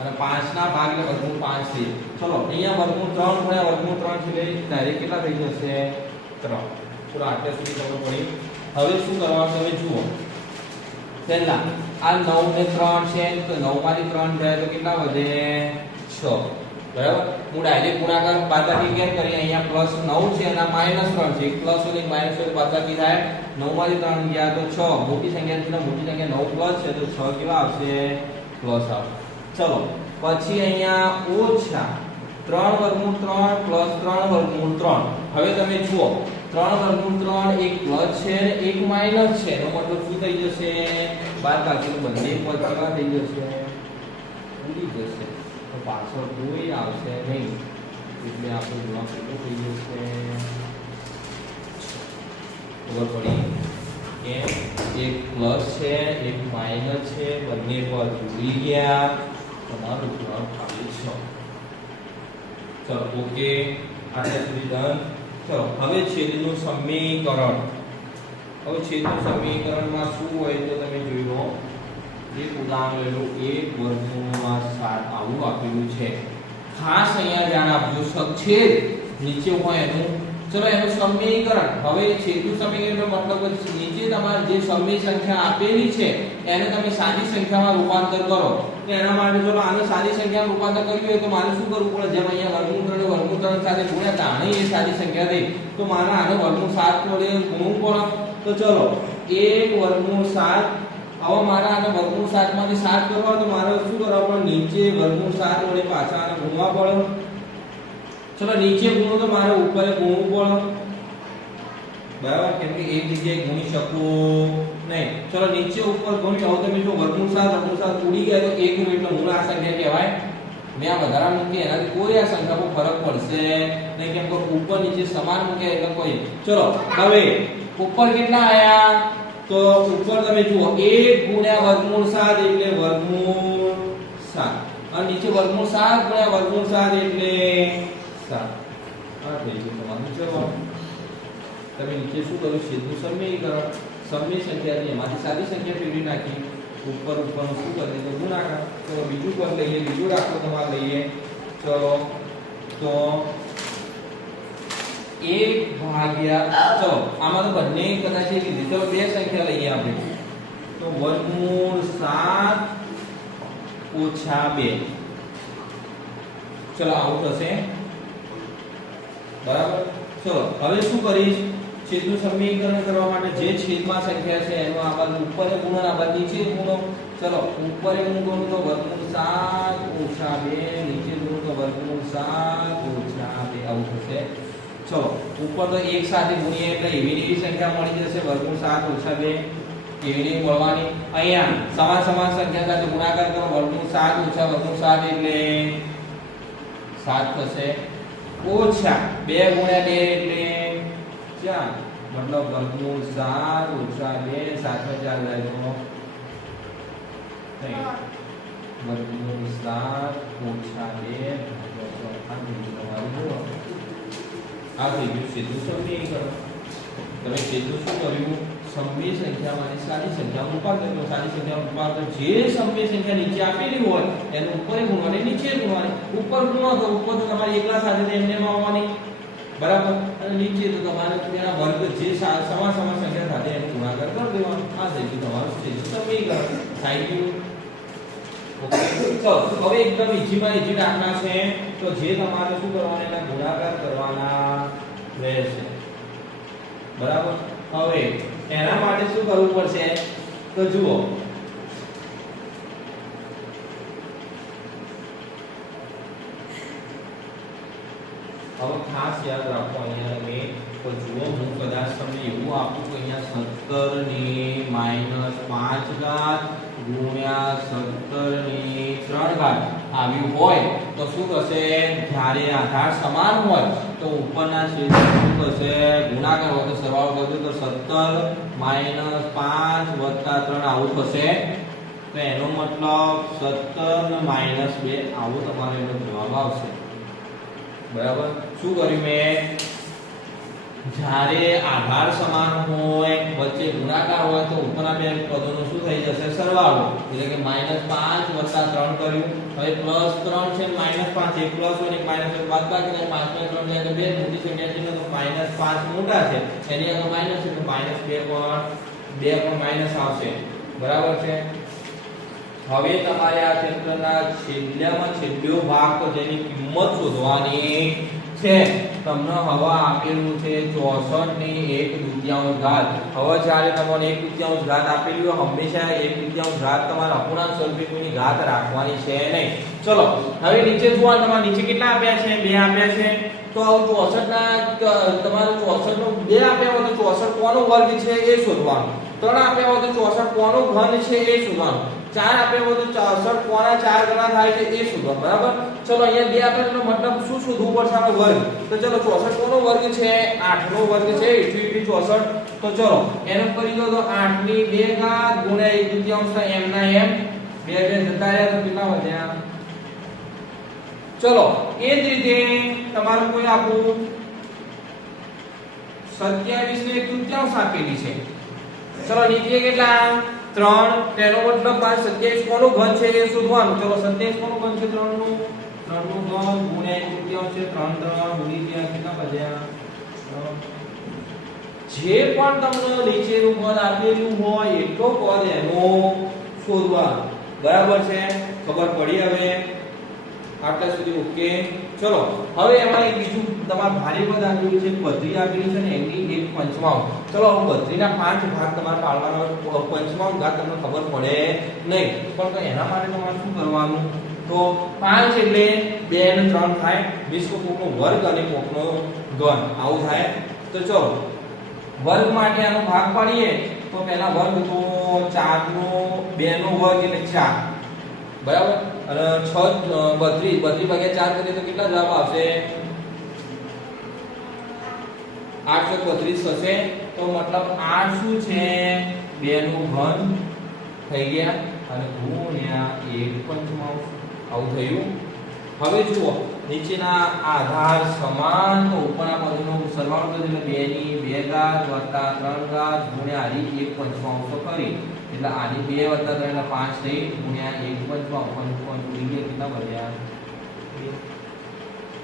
અને 5 ના ભાગ એટલે વર્ગમૂળ 5 થઈ. ચલો અહીંયા વર્ગમૂળ 3 ગુણ્યા વર્ગમૂળ 3 છે એટલે ડાયરેક્ટ કેટલા થઈ જશે 3. પૂરા આટલા સુધી ખબર પડી. હવે શું કરવાનું તમે જુઓ. પહેલા આ 9 ને 3 છે તો 9 માંથી 3 જાય તો કેટલા વધે 6. બરાબર. હું ડાયરેક્ટ ગુણાકાર બાદબાકી કેમ કરી અહીંયા પ્લસ 9 છે અને માઈનસ 3 છે. પ્લસ હોય માઈનસ હોય બાદબાકી થાય. 9 માંથી 3 ગયા તો 6. મોટી સંખ્યા છે મોટી સંખ્યા 9 પ્લસ છે તો 6 કેવા આવશે પ્લસ આવશે. ચલો પછી અહીંયા ઓછા 3 વર્ગમૂળ 3 પ્લસ 3 વર્ગમૂળ 3. હવે તમે જુઓ 3 વર્ગમૂળ 3 એક પ્લસ છે અને એક માઈનસ છે. એનો મતલબ શું થઈ જશે બાદબાકી બંને પદ કેવા થઈ જશે ઉડી જશે. તો પાછળ કોઈ આવશે નહીં એટલે આપણો જવાબ કેટલો થઈ જશે ખબર પડી કે એક પ્લસ છે એક માઈનસ છે બંને પદ ઉડી ગયા. તમારો જવાબ આવે છે. ચલો ઓકે આટલા સુધી ડન. ચલો હવે છેદનું સમીકરણ. હવે છેદનું સમીકરણમાં શું હોય તો તમે જોઈ લો. એક ઉદાહરણ લઈ લો. 1 વર્ગમૂળમાં 7 આવું આપેલું છે. ખાસ અહીંયા ધ્યાન આપજો. છેદ નીચે હોય એનું ચલો એનું સમીકરણ. હવે છેદનું સમીકરણ મતલબ નીચે તમારે જે સમય સંખ્યા આપેલી છે એને તમે સાદી સંખ્યામાં રૂપાંતર કરો. તો એના માટે જો આને સાદી સંખ્યામાં રૂપાંતર કરવી હોય તો મારે શું કરવું પડે? જેમ અહીંયા વર્ગમૂળ 3 સાથે ગુણ્યા તો આને એ સાદી સંખ્યા થઈ તો મારે આને વર્ગમૂળ 7 વડે ગુણવું પડે. તો ચલો 1 વર્ગમૂળ 7. હવે મારે આને વર્ગમૂળ 7 માંથી 7 કરવા તો મારે શું કરવા પડે? નીચે વર્ગમૂળ 7 વડે પાછા આને ગુણવા પડે. ચલો નીચે ગુણો તો મારે ઉપર ગુણવું પડે. બરાબર. કેમ કે એક જગ્યાએ ગુણી શકું નહીં. ચલો નીચે ઉપર ગુણી. હવે તમે જો વર્ગમૂળ 7 ઉડી ગયા તો 1 નું એટલે મૂળ આ સંખ્યા કહેવાય. મેં આ વધારા મૂકી એનાથી કોઈ આ સંખ્યા પર ફરક પડશે નહીં. કેમ કે ઉપર નીચે સમાન મૂક્યા એટલે કોઈ. ચલો હવે ઉપર કેટલા આયા તો ઉપર તમે જુઓ 1 ગુણ્યા વર્ગમૂળ 7 એટલે વર્ગમૂળ 7 અને નીચે વર્ગમૂળ 7 ગુણ્યા વર્ગમૂળ 7 એટલે 7. આ થઈ ગયું તમારું જવાબ. તમે નીચે શું કર્યું? છેદનું સમીકરણ. સમય સંખ્યા છે એમાંથી સાદી સંખ્યા ફેરવી નાખી. ઉપર ઉપરનું શું કરે તો ગુણાકાર. ચલો બીજું પદ લઈએ. બીજું દાખલો તમારે લઈએ. ચલો તો 1 ભાગ્યા ચલો આમાં તો બંને કદાચ એક લીધી. ચલો બે સંખ્યા લઈએ આપણે. તો વર્ગમૂળ 7 ઓછા 2. ચલો આવું થશે. બરાબર. ચલો હવે શું કરીશ? છેદનું સમીકરણ કરવા માટે જે છેદમાં સંખ્યા છે એનો આ બાજુ ઉપર ગુણો આ બાજુ નીચે ગુણો. ચલો ઉપર ગુણો તો વર્ગમૂળ 7 ઓછા 2 નીચે ગુણો તો વર્ગમૂળ 7 ઓછા 2 આવું થશે. ચલો ઉપર તો એક સાથે ગુણીએ એટલે એવી સંખ્યા મળી જશે વર્ગમૂળ 7 ઓછા 2 એવી મળવાની. અહીંયા સમાન સંખ્યા સાથે ગુણાકાર કરો. વર્ગમૂળ 7 ઓછા વર્ગમૂળ 7 એટલે 7 થશે. ઓછા 2 ગુણ્યા 2 એટલે 4 મતલબ વર્ગમૂળ 7 ઓછા 2 7 4 જાય તો વર્ગમૂળ 7 ઓછા 2 આ થઈ ગયું છેદનું સમીકરણ. તમે છેદનું શું કર્યું? સમય સંખ્યામાંથી સાદી સંખ્યામાં રૂપાંતર કરો. સાદી સંખ્યામાં રૂપાંતર જે સમય સંખ્યા નીચે આપેલી હોય એને ઉપર ગુણવાની નીચે ગુણવાની. ઉપર ગુણો તો ઉપર તો તમારે એકલા સાથે એમને આવવાની. બરાબર. અને નીચે તો તમારે તેના વર્ગ જે સમાન સંખ્યા સાથે એનો ગુણાકાર કરી દેવાનો. આ થઈ ગયું તમારું છેદનું સમીકરણ. થઈ ગયું. ઓકે. હવે એકદમ ઈઝીમાં ઈઝી દાખલા છે તો જે તમારે શું કરવાના એના ગુણાકાર કરવાના રહેશે. બરાબર. હવે એના માટે શું કરવું પડશે તો જુઓ હવે ખાસ યાદ રાખો અહીંયા તમે તો જુઓ હું કદાચ તમને એવું આપું કે અહીંયા 17 ની -5 ઘાત ગુણ્યા 17 ની 3 ઘાત આવ્યું હોય તો શું થશે જ્યારે આધાર સમાન હોય તો ઉપરના છેદમાં શું થશે ગુણાકાર હોય તો સરવાળો કરજો તો 17 -5 + 3 આવું થશે તો એનો મતલબ 17 ને -2 આવો તમારો એનો જવાબ આવશે બરાબર શું કર્યું મેં જ્યારે આધાર સમાન હોય વચ્ચે ગુણાકાર હોય તો ઉપરના બે પદોનો શું થઈ જશે સરવાળો એટલે કે -5 + 3 કર્યું હવે +3 છે -5 એક પ્લસ હોય એક માઈનસ હોય બાદબાકી ને 5 ને 3 જાય તો 2 મોટી સંખ્યા છે તો -5 મોટા છે એની આગળ માઈનસ છે તો -2 પણ માઈનસ આવશે બરાબર છે હવે તમારે આ ક્ષેત્રના છેલ્લામાં છેલ્લો ભાગ તો જેની કિંમત શોધવાની છે તમને હવે આપેલું છે 64 ની 1/2 ઘાત હવે જ્યારે તમને 1/2 ઘાત આપેલી હોય હંમેશા 1/2 ઘાત તમારા અપૂર્ણાંક સ્વરૂપે કોઈની ઘાત રાખવાની છે નહીં ચલો હવે નીચે જુઓ તમારે નીચે કેટલા આપ્યા છે 2 આપ્યા છે તો 64 ના તમારું 64 નો 2 આપ્યા હોય તો 64 કોનો વર્ગ છે એ શોધવાનું 3 આપ્યા હોય તો 64 કોનો ઘન છે એ શોધવાનું 4 આપ્યા હોય તો 64 કોના 4 ગણા થાય છે એ શોધવાનું બરાબર ચલો અહીંયા 2 આપ્યા તો મતલબ શું શોધવું પડશે આપણે વર્ગ તો ચલો 64 કોનો વર્ગ છે 8 નો વર્ગ છે 64 તો ચલો એનો કરી દો તો 8 ની 2 ઘાત ગુણ્યા 1/2 m ના m 2 જતા રહ્યા તો કેટલા વધ્યા ચલો એ જ રીતે તમારું કોઈ આપું 27 ને 1/2 આપેલી છે ચલો નીચે કેટલા 3 તેનો મતલબ 27 કોનો ઘન છે એ શોધવાનું ચલો 27 કોનો ઘન છે 3 નું ઘન ગુણ્યા 1/2 છે 3 3 ગુણી ત્યાં કેટલા વધ્યા જે પણ તમને નીચેનું પદ આપેલું હોય એટલો પદ એનો શોધવાનું બરાબર છે ખબર પડી હવે આટલા સુધી ઓકે ચલો હવે એમાં એક બીજું તમાર ભારે પદ આપેલું છે 32 આપેલી છે ને એની 1/5 ચલો હું 32 ના 5 ભાગ તમારે પાડવાનો 5 ઘાત તમને ખબર પડે નહીં પણ તો એના માટે તમારે શું કરવાનું તો 5 એટલે 2 ને 3 થાય 20 કોકનો વર્ગ અને કોકનો ઘન આવું થાય તો ચલો વર્ગ માટે આનો ભાગ પાડીએ તો પહેલા વર્ગ તો 4 નો 2 નો વર્ગ એટલે 4 બરાબર અને 6 32 ભાગ્યા 4 કરીએ તો કેટલા જવાબ આવશે 832 થશે તો મતલબ 8 શું છે 2 નું ઘન થઈ ગયા અને ગુણ્યા 1/5 આવું થયું હવે જુઓ નીચેના આધાર સમાન તો ઉપરના પદોનો સરવાળો કરો એટલે 2 ની 2 ઘાત વત્તા 3 ઘાત ગુણ્યા આની 1/5 તો કરી એટલે આની 2 વત્તા 3 એટલે 5 થઈ ગુણ્યા 1/5 કેટલા વધ્યા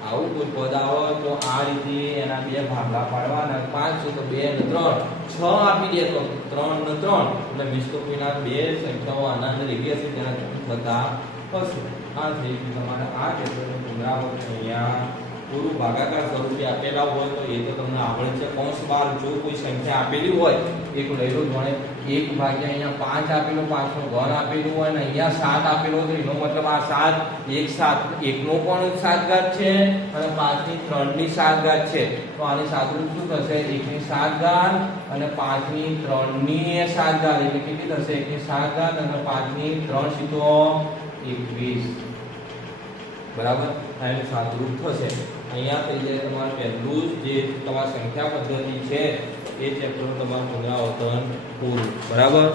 આવું કોઈ પદ આવે તો આ રીતે એના બે ભાગલા પાડવાના 5 છે તો 2 અને 3 6 આપી દે તો 3 અને 3 એટલે વિસ્તોપીના બે સંખ્યાઓ આના અંદર એવી હશે તેના થતા હશે આ થઈ ગયું તમારે આ ચેપ્ટરનું પુનરાવર્તન અહીંયા પૂરું ભાગાકાર સ્વરૂપે આપેલા હોય તો એ તો તમને આવડે છે કૌંસ બાર જો કોઈ સંખ્યા આપેલી હોય એક લઈ લો જોણે 1 ભાગ્યા અહીંયા 5 આપેલો 5 નો ઘન આપેલું હોય અને અહીંયા 7 આપેલો તો એનો મતલબ આ 7 1 નો પણ 7 ઘાત છે અને 5 ની 3 ની 7 ઘાત છે તો આની સાદુરૂપ શું થશે 1 ની 7 ઘાત અને 5 ની 3 ની 7 ઘાત એટલે કેટલી થશે 1 ની 7 ઘાત અને 5 ની 3 સીધો 21 બરાબર આનું સાદુરૂપ થશે અહીંયા થઈ જાય તમારું પહેલું જે તમારી સંખ્યા પદ્ધતિ છે એ ચેપ્ટરનું તમારું પુનરાવર્તન પૂરું બરાબર